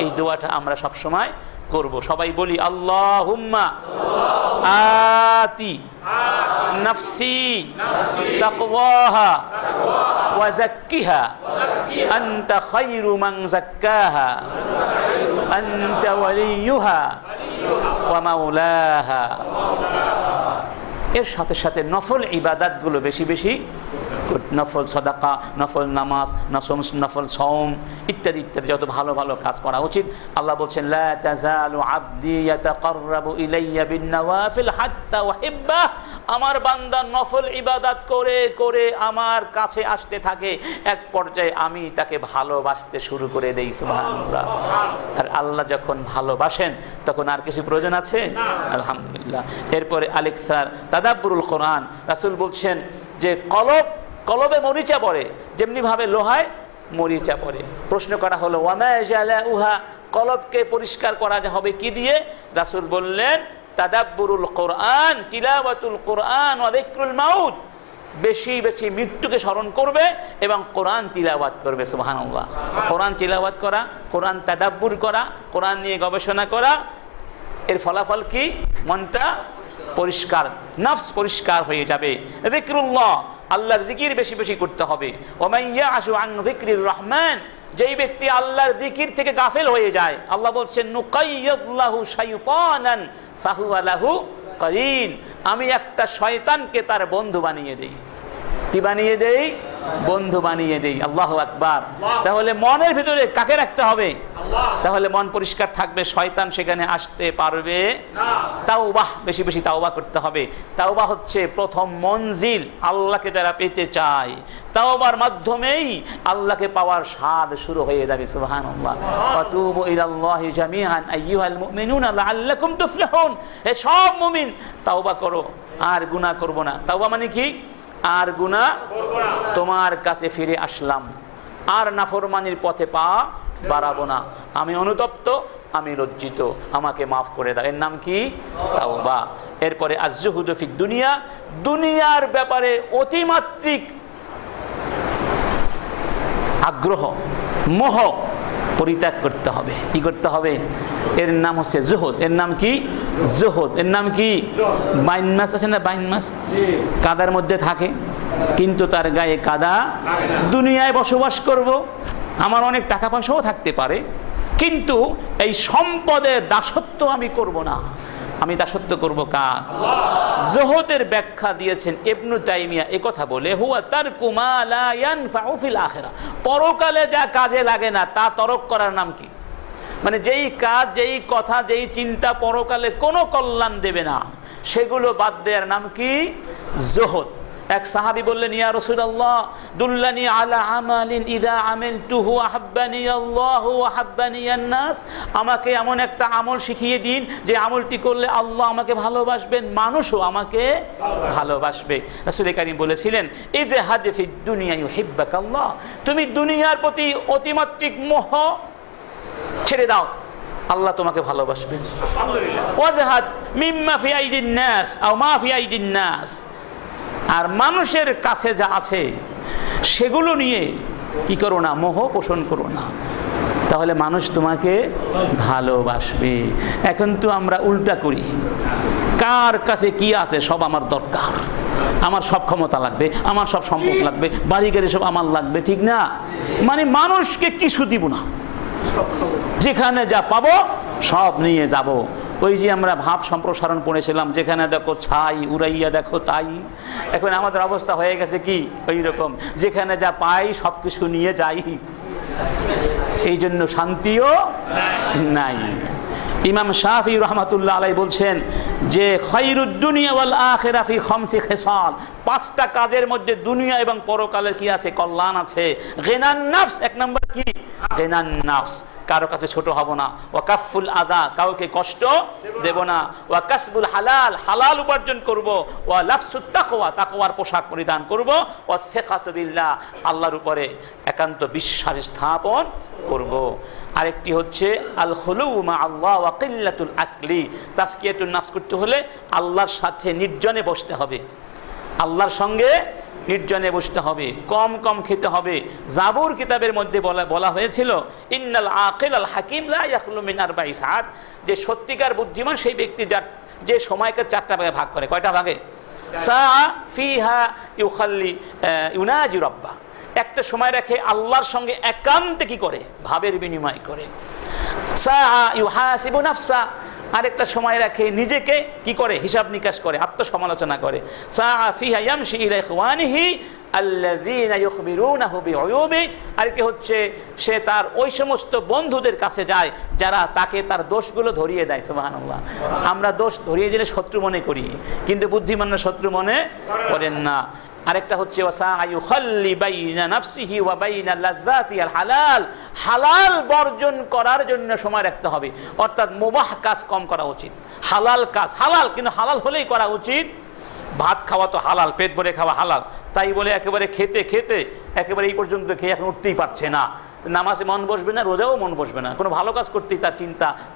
এই দোয়াটা আমরা সব সময় করব। সবাই বলি, আল্লাহুম্মা আতি নাফসি তাকওয়াহা ওয়া যাক্কিহা আনতা খায়রু মান যাক্কাহা আনতা ওয়ালিয়ুহা ওয়া মাওলাহা। এর সাথে সাথে নফল ইবাদতগুলো বেশি বেশি, নফল সাদাকা, নফল নামাজ, নফল সওম ইত্যাদি ইত্যাদি যত ভালো ভালো কাজ করা উচিত। আল্লাহ বলছেন, লা তাযালু আবদি ইয়াতাকাররাবু ইলাইয়া বিন-নওয়াফিল হাত্তা উহিব্বাহ, আমার বান্দা নফল ইবাদত করে করে আমার কাছে আসতে থাকে, এক পর্যায়ে আমি তাকে ভালোবাসতে শুরু করে দেই। সুবহানাল্লাহ। আর আল্লাহ যখন ভালোবাসেন তখন আর কিছু প্রয়োজন আছে? আলহামদুলিল্লাহ। এরপরে আলিকসার তাদাব্বুরুল কোরআন, রাসূল বলছেন যে কলবে মরিচা পড়ে, যেমনি ভাবে লোহায় মরিচা পড়ে। প্রশ্ন করা হলো, ওয়ামা জালাউহা, কলবকে পরিষ্কার করা হবে কি দিয়ে? রাসূল বললেন, তাদাব্বুরুল কোরআন, তিলাওয়াতুল কোরআন ওয়া যিকরুল মাউত, বেশি বেশি মৃত্যুকে স্মরণ করবে এবং কোরআন তিলাওয়াত করবে। সুবহানাল্লাহ। কোরআন তিলাওয়াত করা, কোরআন তাদাব্বুর করা, কোরআন নিয়ে গবেষণা করা, এর ফলাফল কি? মনটা পরিষ্কার, নফস পরিষ্কার হয়ে যাবে। যিকরুল্লাহ, আল্লাহর জিকির বেশি বেশি করতে হবে। ওয়া ইয়াশু আন যিকরির রহমান, যেই ব্যক্তি আল্লাহর জিকির থেকে গাফেল হয়ে যায়, আল্লাহ বলছেন, নুকাইয়্যিদ লাহু শাইতানান ফাহুয়া লাহু কারীন, আমি একটা শয়তানকে তার বন্ধু বানিয়ে দেই। কি বানিয়ে দেই? বন্ধু বানিয়ে দেই। আল্লাহু আকবার। তাহলে মনের ভিতরে কাকে রাখতে হবে? তাহলে মন পরিষ্কার থাকবে, শয়তান সেখানে আসতে পারবে না। তাওবাহ, বেশি বেশি তাওবা করতে হবে। তাওবা হচ্ছে প্রথম মঞ্জিল। আল্লাহকে যারা পেতে চায়, তাওবার মাধ্যমেই আল্লাহকে পাওয়ার স্বাদ শুরু হয়ে যাবে। সুবহানাল্লাহ। ওয়াতুবু ইলাল্লাহি জামিআন আইয়ুহাল মুমিনুনা লাআল্লাকুম তুফলিহুন, হে সব মুমিন তাওবা করো, আর গুনাহ করব না। তাওবা মানে কি? আর গুনাহ করব না, তোমার কাছে ফিরে আসলাম, আর নাফরমানির পথে পা বাড়াবো না, আমি অনুতপ্ত, আমি লজ্জিত, আমাকে মাফ করে দাও। এর নাম কি? তাওবা। এরপরে আজ-জুহুদু ফিদ দুনিয়া, দুনিয়ার ব্যাপারে অতিমাত্রিক আগ্রহ, মোহ, পরিত্যাগ করতে হবে। কি করতে হবে? এর নাম হচ্ছে জুহুদ। এর নাম কি? জুহুদ। এর নাম কি? বাইন মাছ আছে না, বাইন মাছ কাদার মধ্যে থাকে কিন্তু তার গায়ে কাদা। দুনিয়ায় বসবাস করব, আমার অনেক টাকা পয়সাও থাকতে পারে, কিন্তু এই সম্পদের দাসত্ব আমি করব না। আমি দাসত্ব করব কার? জুহুদের ব্যাখ্যা দিয়েছেন ইবনে তাইমিয়া এই কথা বলে, হুয়া তারকু মা লা ইয়ানফাউ ফিল আখিরাহ, পরকালে যা কাজে লাগে না তা তরক করার নাম কি? মানে যেই কাজ, যেই কথা, যেই চিন্তা পরকালে কোনো কল্যাণ দেবে না, সেগুলো বাদ দেওয়ার নাম কি? জুহুদ। এক সাহাবী বললেন, ইয়া রাসূলুল্লাহ দুল্লানি আলা আমালিন ইযা আমিলতুহু আহাব্বানি আল্লাহু ওয়া আহাব্বানি আন-নাস, আমাকে এমন একটা আমল শিখিয়ে দিন যে আমলটি করলে আল্লাহ আমাকে ভালোবাসবেন, মানুষও আমাকে ভালোবাসবে। রাসূল কারীম বলেছিলেন, ইজহাদ ফিদ দুনিয়া ইউহিব্বাকাল্লাহ, তুমি দুনিয়ার প্রতি অতিমাত্রিক মোহ ছেড়ে দাও, আল্লাহ তোমাকে ভালোবাসবেন। ওয়াজহাদ মিম্মা ফি আইদিন নাস আও মা ফি আইদিন নাস, আর মানুষের কাছে যা আছে সেগুলো নিয়ে কি করো না? মোহ পোষণ করো না, তাহলে মানুষ তোমাকে ভালোবাসবে। এখন তো আমরা উল্টা করি, কার কাছে কি আছে সব আমার দরকার, আমার সব ক্ষমতা লাগবে, আমার সব সম্পদ লাগবে, বাড়ি গাড়ি সব আমার লাগবে, ঠিক না? মানে মানুষকে কিছু দিব না, যেখানে যা পাবো সব নিয়ে যাব। ওই যে আমরা ভাব সম্প্রসারণ পড়েছিলাম, যেখানে দেখো ছাই উড়াইয়া দেখো তাই। এখন আমাদের অবস্থা হয়ে গেছে কি ওই রকম, যেখানে যা পাই সব কিছু নিয়ে যাই, এই জন্য শান্তিও নাই। ইমাম শাফি রাহমাতুল্লাহ আলাইহি বলছেন যে খায়রুদ দুনিয়া ওয়াল আখিরা ফি খামসি খিসাল, পাঁচটা কাজের মধ্যে দুনিয়া এবং পরকালের কি আছে? কল্যাণ আছে। গিনান নাফস, এক নম্বর কি? গিনান নাফস, কারো কাছে ছোট হব না। ওয়া কাফুল আযা, কাউকে কষ্ট দেব না। ওয়া কাসবুল হালাল, হালাল উপার্জন করব। ওয়া লাবসুত তাকওয়া, তাকওয়ার পোশাক পরিধান করব। ওয়া সিকাতু বিল্লাহ, আল্লাহর উপরে একান্ত বিশ্বাস স্থাপন করব। আরেকটি হচ্ছে আল খুলু মা আল্লাহ ওয়া কিল্লাতুল আকলি, তাসকিয়াতুন নাফস করতে হলে আল্লাহর সাথে নির্জনে বসতে হবে, আল্লাহর সঙ্গে নির্জনে বসতে হবে, কম কম খেতে হবে। জাবুর কিতাবের মধ্যে বলা হয়েছিল, ইন্নাল আকিল আল হাকিম লা ইয়াখলু মিন আরবাঈ সাআত, যে সত্যিকার বুদ্ধিমান সেই ব্যক্তি যে সময়কে চারটা ভাগে ভাগ করে। কয়টা ভাগে? সাআ ফিহা ইউখাল্লি ইউনাজি রাব্বা, একটা সময় রেখে আল্লাহর সঙ্গে একান্তে কি করে? ভাবের বিনিময় করে। সাআ ইউহাসিবু নাফসা, আরেকটা সময় রাখে নিজেকে কি করে? হিসাব নিকাশ করে, আত্মসমালোচনা করে। সাআ ফিহা ইয়ামশি ইলা ইখওয়ানিহি আল্লাযীনা ইখবিরুনাহু বিউয়ুবি, আরেকটি হচ্ছে সে তার ওই সমস্ত বন্ধুদের কাছে যায় যারা তাকে তার দোষগুলো ধরিয়ে দেয়। সুবহানাল্লাহ, আমরা দোষ ধরিয়ে দিলে শত্রু মনে করি, কিন্তু বুদ্ধিমানরা শত্রু মনে করেন না। আরেকটা হচ্ছে হালাল বর্জন করার জন্য সময় রাখতে হবে, অর্থাৎ মুবাহ কাজ কম করা উচিত। হালাল কাজ হালাল, কিন্তু হালাল হলেই করা উচিত। ভাত খাওয়া তো হালাল, পেট ভরে খাওয়া হালাল, তাই বলে একেবারে খেতে খেতে একেবারে এই পর্যন্ত খেয়ে এখন উঠতেই পারছে না, নামাজে মন বসবে না, রোজাও মন বসবে না, কোনো ভালো কাজ করতেই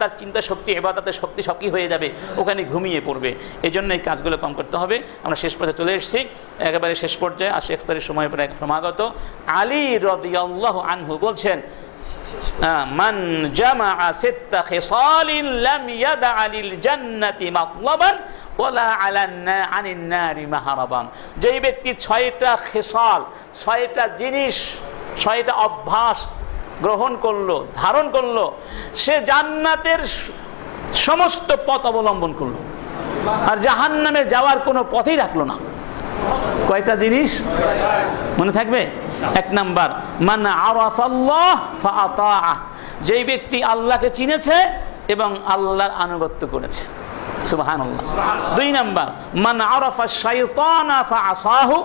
তার চিন্তা শক্তি, ইবাদতের শক্তি সব কি হয়ে যাবে? ওখানে ঘুমিয়ে পড়বে। এই জন্য এই কাজগুলো কম করতে হবে। আমরা শেষ পর্যায়ে চলে এসেছি, একেবারে শেষ পর্যায়ে, আর ইফতারের সময় প্রায় সমাগত। আলী রাদিয়াল্লাহু আনহু বলছেন, মান জামাআ সিত্তা খিসালিন লাম ইয়াদা লিল জান্নাতি মাতলাবান ওয়ালা আনিন নারি মাহরাবান, যেই ব্যক্তি 6টা খিসাল, 6টা জিনিস, 6টা অভ্যাস গ্রহণ করলো, ধারণ করলো, সে জান্নাতের সমস্ত পথ অবলম্বন করলো, আর জাহান্নামে যাওয়ার কোনো পথই রাখলো না। কয়টা জিনিস মনে থাকবে? এক নাম্বার, মান আরাফাল্লাহ ফাআতাআহ, যেই ব্যক্তি আল্লাহকে চিনেছে এবং আল্লাহর আনুগত্য করেছে। সুবহানাল্লাহ। 2 নাম্বার, মান আরাফা শাইতানা ফাআসাহু,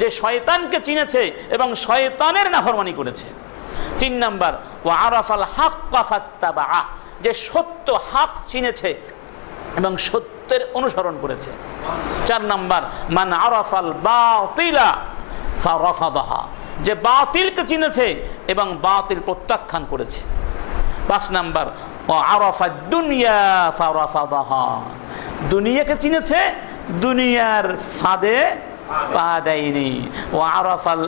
যে শয়তানকে চিনেছে এবং শয়তানের নাফরমানি করেছে। 3 নাম্বার, ওয়া আরাফাল হাক্কা ফাত্তাবাআহ, যে সত্য হক চিনেছে এবং সত্যের অনুসরণ করেছে। 4 নাম্বার, মান আরাফাল বাতিলা ফারাফাদাহা, যে বাতিলকে চিনেছে এবং বাতিল প্রত্যাখ্যান করেছে। 5 নাম্বার, ওয়া আরাফাদ দুনিয়া ফারাফাদাহা, দুনিয়াকে চিনেছে, দুনিয়ার ফাঁদে পা দেয়নি। ওয়া আরাফাল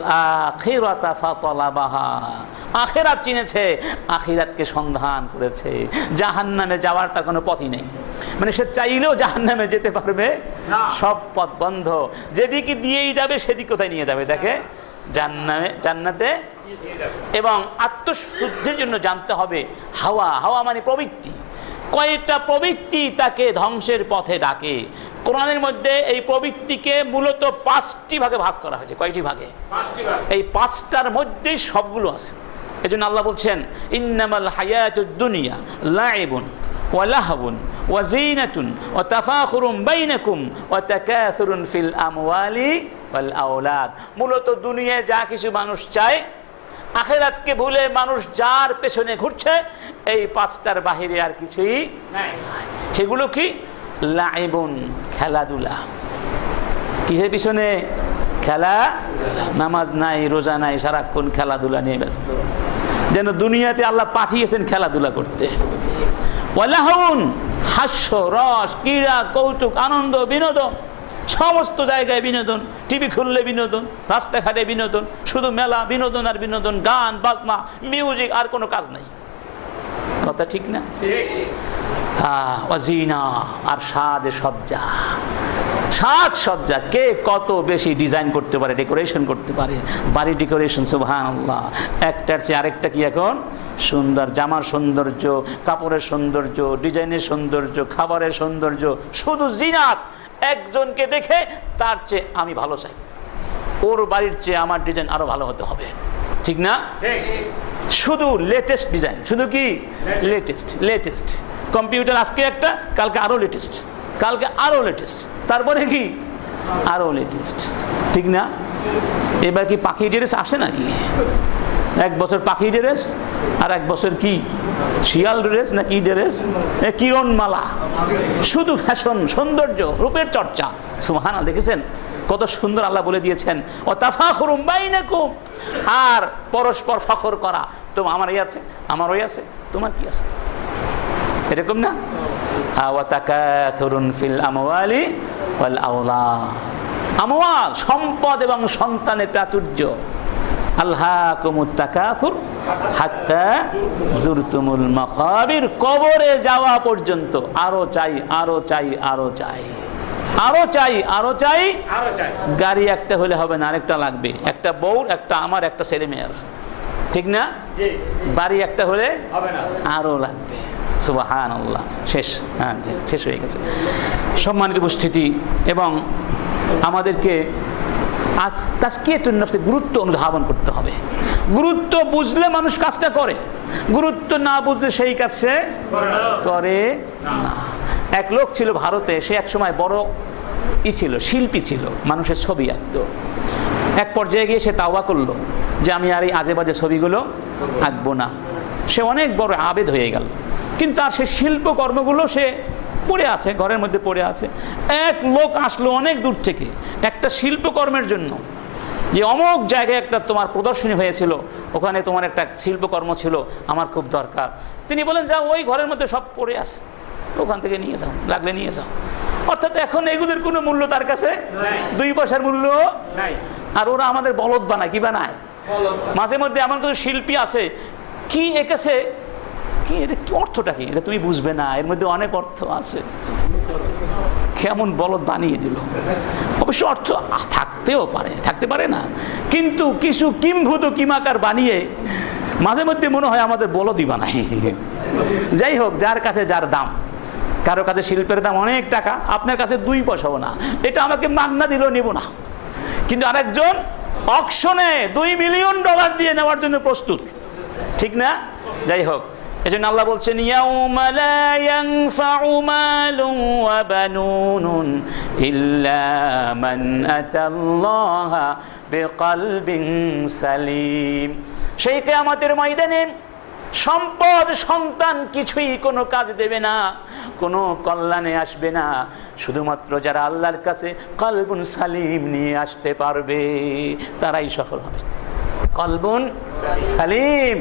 আখিরাতা ফাতালাবাহা, আখিরাত চিনেছে, আখিরাতকে সন্ধান করেছে। জাহান্নামে যাওয়ার তার কোনো পথই নেই, মানে সে চাইলেও জাহান্নামে যেতে পারবে না, সব পথ বন্ধ। যেদিকে দিয়েই যাবে সেদিক কোথায় নিয়ে যাবে দেখে, জান্নাতে। এবং আত্মশুদ্ধির জন্য জানতে হবে হাওয়া, হাওয়া মানে প্রবৃত্তি। কয়েকটা প্রবৃত্তি তাকে ধ্বংসের পথে ডাকে। কোরআনের মধ্যে এই প্রবৃত্তিকে মূলত 5টি ভাগে ভাগ করা হয়েছে। কয়টি ভাগে? এই 5টার মধ্যেই সবগুলো আছে। এজন্য আল্লাহ বলছেন ইন্নামাল হায়াতুদ দুনিয়া লাইবুন ওয়া লাহবুন ওয়া যিনাতুন ওয়া তাফাখুরুম বাইনাকুম ওয়া তাকাসুরুন ফিল আমওয়ালি ওয়াল আওলাদ। মূলত দুনিয়ায় যা কিছু মানুষ চায়, আখিরাতকে ভুলে মানুষ যার পেছনে ঘুরছে, এই 5টার বাহিরে আর কিছুই নাই। সেগুলো কি? লাইবুন, খেলাধুলা। কিসের পিছনে? খেলা। নামাজ নাই, রোজা নাই, সারাক্ষণ খেলাধুলা নিয়ে ব্যস্ত, যেন দুনিয়াতে আল্লাহ পাঠিয়েছেন খেলাধুলা করতে। ওয়ালাহুন, হাস্য রস, ক্রীড়া, কৌতুক, আনন্দ, বিনোদন, সমস্ত জায়গায় বিনোদন। টিভি খুললে বিনোদন, রাস্তাঘাটে বিনোদন, শুধু মেলা, বিনোদন আর বিনোদন, গান বাজনা, মিউজিক, আর কোনো কাজ নাই। কথা ঠিক না? ওয়াজিনা, আর সাজে সজ্জা। সাজসজ্জা কে কত বেশি ডিজাইন করতে পারে, ডেকোরেশন করতে পারে, বাড়ি ডেকোরেশন, সুবহানাল্লাহ। একটার চেয়ে আরেকটা কি এখন সুন্দর। জামার সৌন্দর্য, কাপড়ের সৌন্দর্য, ডিজাইনের সৌন্দর্য, খাবারের সৌন্দর্য, শুধু জিনাত। একজনকে দেখে তার চেয়ে আমি ভালো চাই, ওর বাড়ির চেয়ে আমার ডিজাইন আরো ভালো হতে হবে, ঠিক না? শুধু লেটেস্ট ডিজাইন, শুধু কি লেটেস্ট। কম্পিউটার আজকে একটা, কালকে আরো লেটেস্ট, কালকে আরো লেটেস্ট, তারপরে কি আরো লেটেস্ট, ঠিক না? এবার কি পাখি ড্রেস আসে নাকি? এক বছর পাখি ড্রেস, আর এক বছর কি শিয়াল ড্রেস না কি ড্রেস, কিরণমালা। শুধু ফ্যাশন, সৌন্দর্য, রূপের চর্চা। সুবহানাল্লাহ, দেখেছেন কত সুন্দর আল্লাহ বলে দিয়েছেন ও তাফাখুরুম বাইনাকুম, আর পরস্পর ফখর করা। তোমার আমার এই আছে, আমার ওই আছে, তোমার কি আছে, এরকম না? ওয়া তাকাসুরুন ফিল আমওয়ালি ওয়াল আওলাদ। আমওয়াল, সম্পদ এবং সন্তানের প্রাচুর্য। আলহাকুমুত তাকাসুর হাত্তা জুরতুমুল মাকাবির, কবরে যাওয়া পর্যন্ত আরো চাই, আরো চাই, আরো চাই, আরো চাই, আরো চাই, আরো চাই। গাড়ি একটা হলে হবে না, আরেকটা লাগবে। একটা বউ, একটা আমার, একটা ছেলে মেয়ের, ঠিক না? বাড়ি একটা হলে হবে না, আরো লাগবে। সুবহানাল্লাহ। শেষ, হ্যাঁ শেষ হয়ে গেছে। সম্মানিত উপস্থিতি, এবং আমাদেরকে আজ তাজকিয়াতুন নফসে গুরুত্ব অনুধাবন করতে হবে। গুরুত্ব বুঝলে মানুষ কাজটা করে, গুরুত্ব না বুঝলে সেই কাজ সে করে না। এক লোক ছিল ভারতে, সে এক সময় বড় ছিল, শিল্পী ছিল, মানুষের ছবি আঁকতো। এক পর্যায়ে গিয়ে সে তাওবা করলো যে আমি আর এই আজে বাজে ছবিগুলো আঁকবো না। সে অনেক বড় আবেদ হয়ে গেল, কিন্তু আর সে শিল্পকর্মগুলো সে পড়ে আছে, ঘরের মধ্যে পড়ে আছে। এক লোক আসলো অনেক দূর থেকে একটা শিল্পকর্মের জন্য, যে অমুক জায়গায় একটা তোমার প্রদর্শনী হয়েছিল, ওখানে তোমার একটা শিল্পকর্ম ছিল, আমার খুব দরকার। তিনি বলেন যাও, ওই ঘরের মধ্যে সব পড়ে আছে, ওখান থেকে নিয়ে যাও, লাগলে নিয়ে যাও। অর্থাৎ এখন এগুলোর কোনো মূল্য তার কাছে 2 পয়সার মূল্য নাই। আর ওরা আমাদের বলদ বানায়, কি বানায়? মাঝে মধ্যে এমন কিছু শিল্পী আছে, কি এঁকেছে, কি এটা কি অর্থটা কি, এটা তুমি বুঝবে না, এর মধ্যে অনেক অর্থ আছে। কেমন বলদ বানিয়ে দিল। অবশ্য অর্থ থাকতেও পারে, থাকতে পারে না, কিন্তু কিছু কিম্ভূত কিমাকার বানিয়ে মাঝে মধ্যে মনে হয় আমাদের বলদই বানাই। যাই হোক, যার কাছে যার দাম। কারো কাছে শিল্পের দাম অনেক টাকা, আপনার কাছে 2 পয়সাও না, এটা আমাকে মাগনা দিলেও নিব না। কিন্তু আরেকজন অকশনে $2 মিলিয়ন দিয়ে নেওয়ার জন্য প্রস্তুত, ঠিক না? যাই হোক, এজন্য আল্লাহ বলছেন ইয়াউমা লা ইয়ানফাউ মালুন ওয়া বানুন ইল্লা মান আতাল্লাহা বিকলবিন সালিম। সেই কিয়ামতের ময়দানে সম্পদ, সন্তান কিছুই কোনো কাজ দেবে না, কোনো কল্যাণে আসবে না, শুধুমাত্র যারা আল্লাহর কাছে কলবুন সালিম নিয়ে আসতে পারবে তারাই সফল হবে। কলবুন সালিম,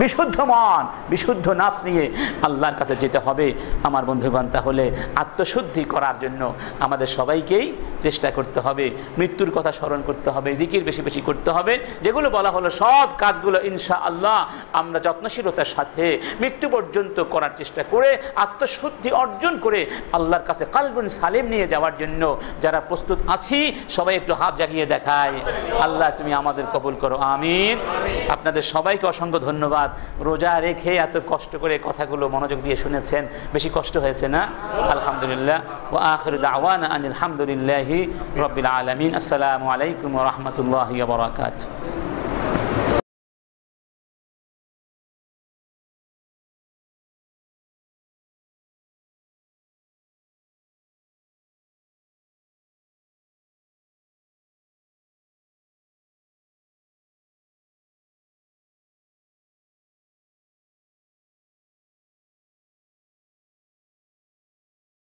বিশুদ্ধ মন, বিশুদ্ধ নাফস নিয়ে আল্লাহর কাছে যেতে হবে আমার বন্ধুগণ। তাহলে আত্মশুদ্ধি করার জন্য আমাদের সবাইকেই চেষ্টা করতে হবে, মৃত্যুর কথা স্মরণ করতে হবে, জিকির বেশি বেশি করতে হবে। যেগুলো বলা হলো সব কাজগুলো ইনশাআল্লাহ আমরা যত্নশীলতার সাথে মৃত্যু পর্যন্ত করার চেষ্টা করে আত্মশুদ্ধি অর্জন করে আল্লাহর কাছে কালবুন সালিম নিয়ে যাওয়ার জন্য যারা প্রস্তুত আছি সবাই একটু হাত জাগিয়ে দেখায়। আল্লাহ তুমি আমাদের কবুল করো, আমিন। আপনাদের সবাইকে অসংখ্য ধন্যবাদ। রোজা রেখে এত কষ্ট করে কথাগুলো মনোযোগ দিয়ে শুনেছেন, বেশি কষ্ট হয়েছে না? আলহামদুলিল্লাহ। ওয়া আখিরু দাওয়ানা আনিল হামদুলিল্লাহি রাব্বিল আলামিন। আসসালামু আলাইকুম ওয়া রাহমাতুল্লাহি ওয়া বারাকাতুহু।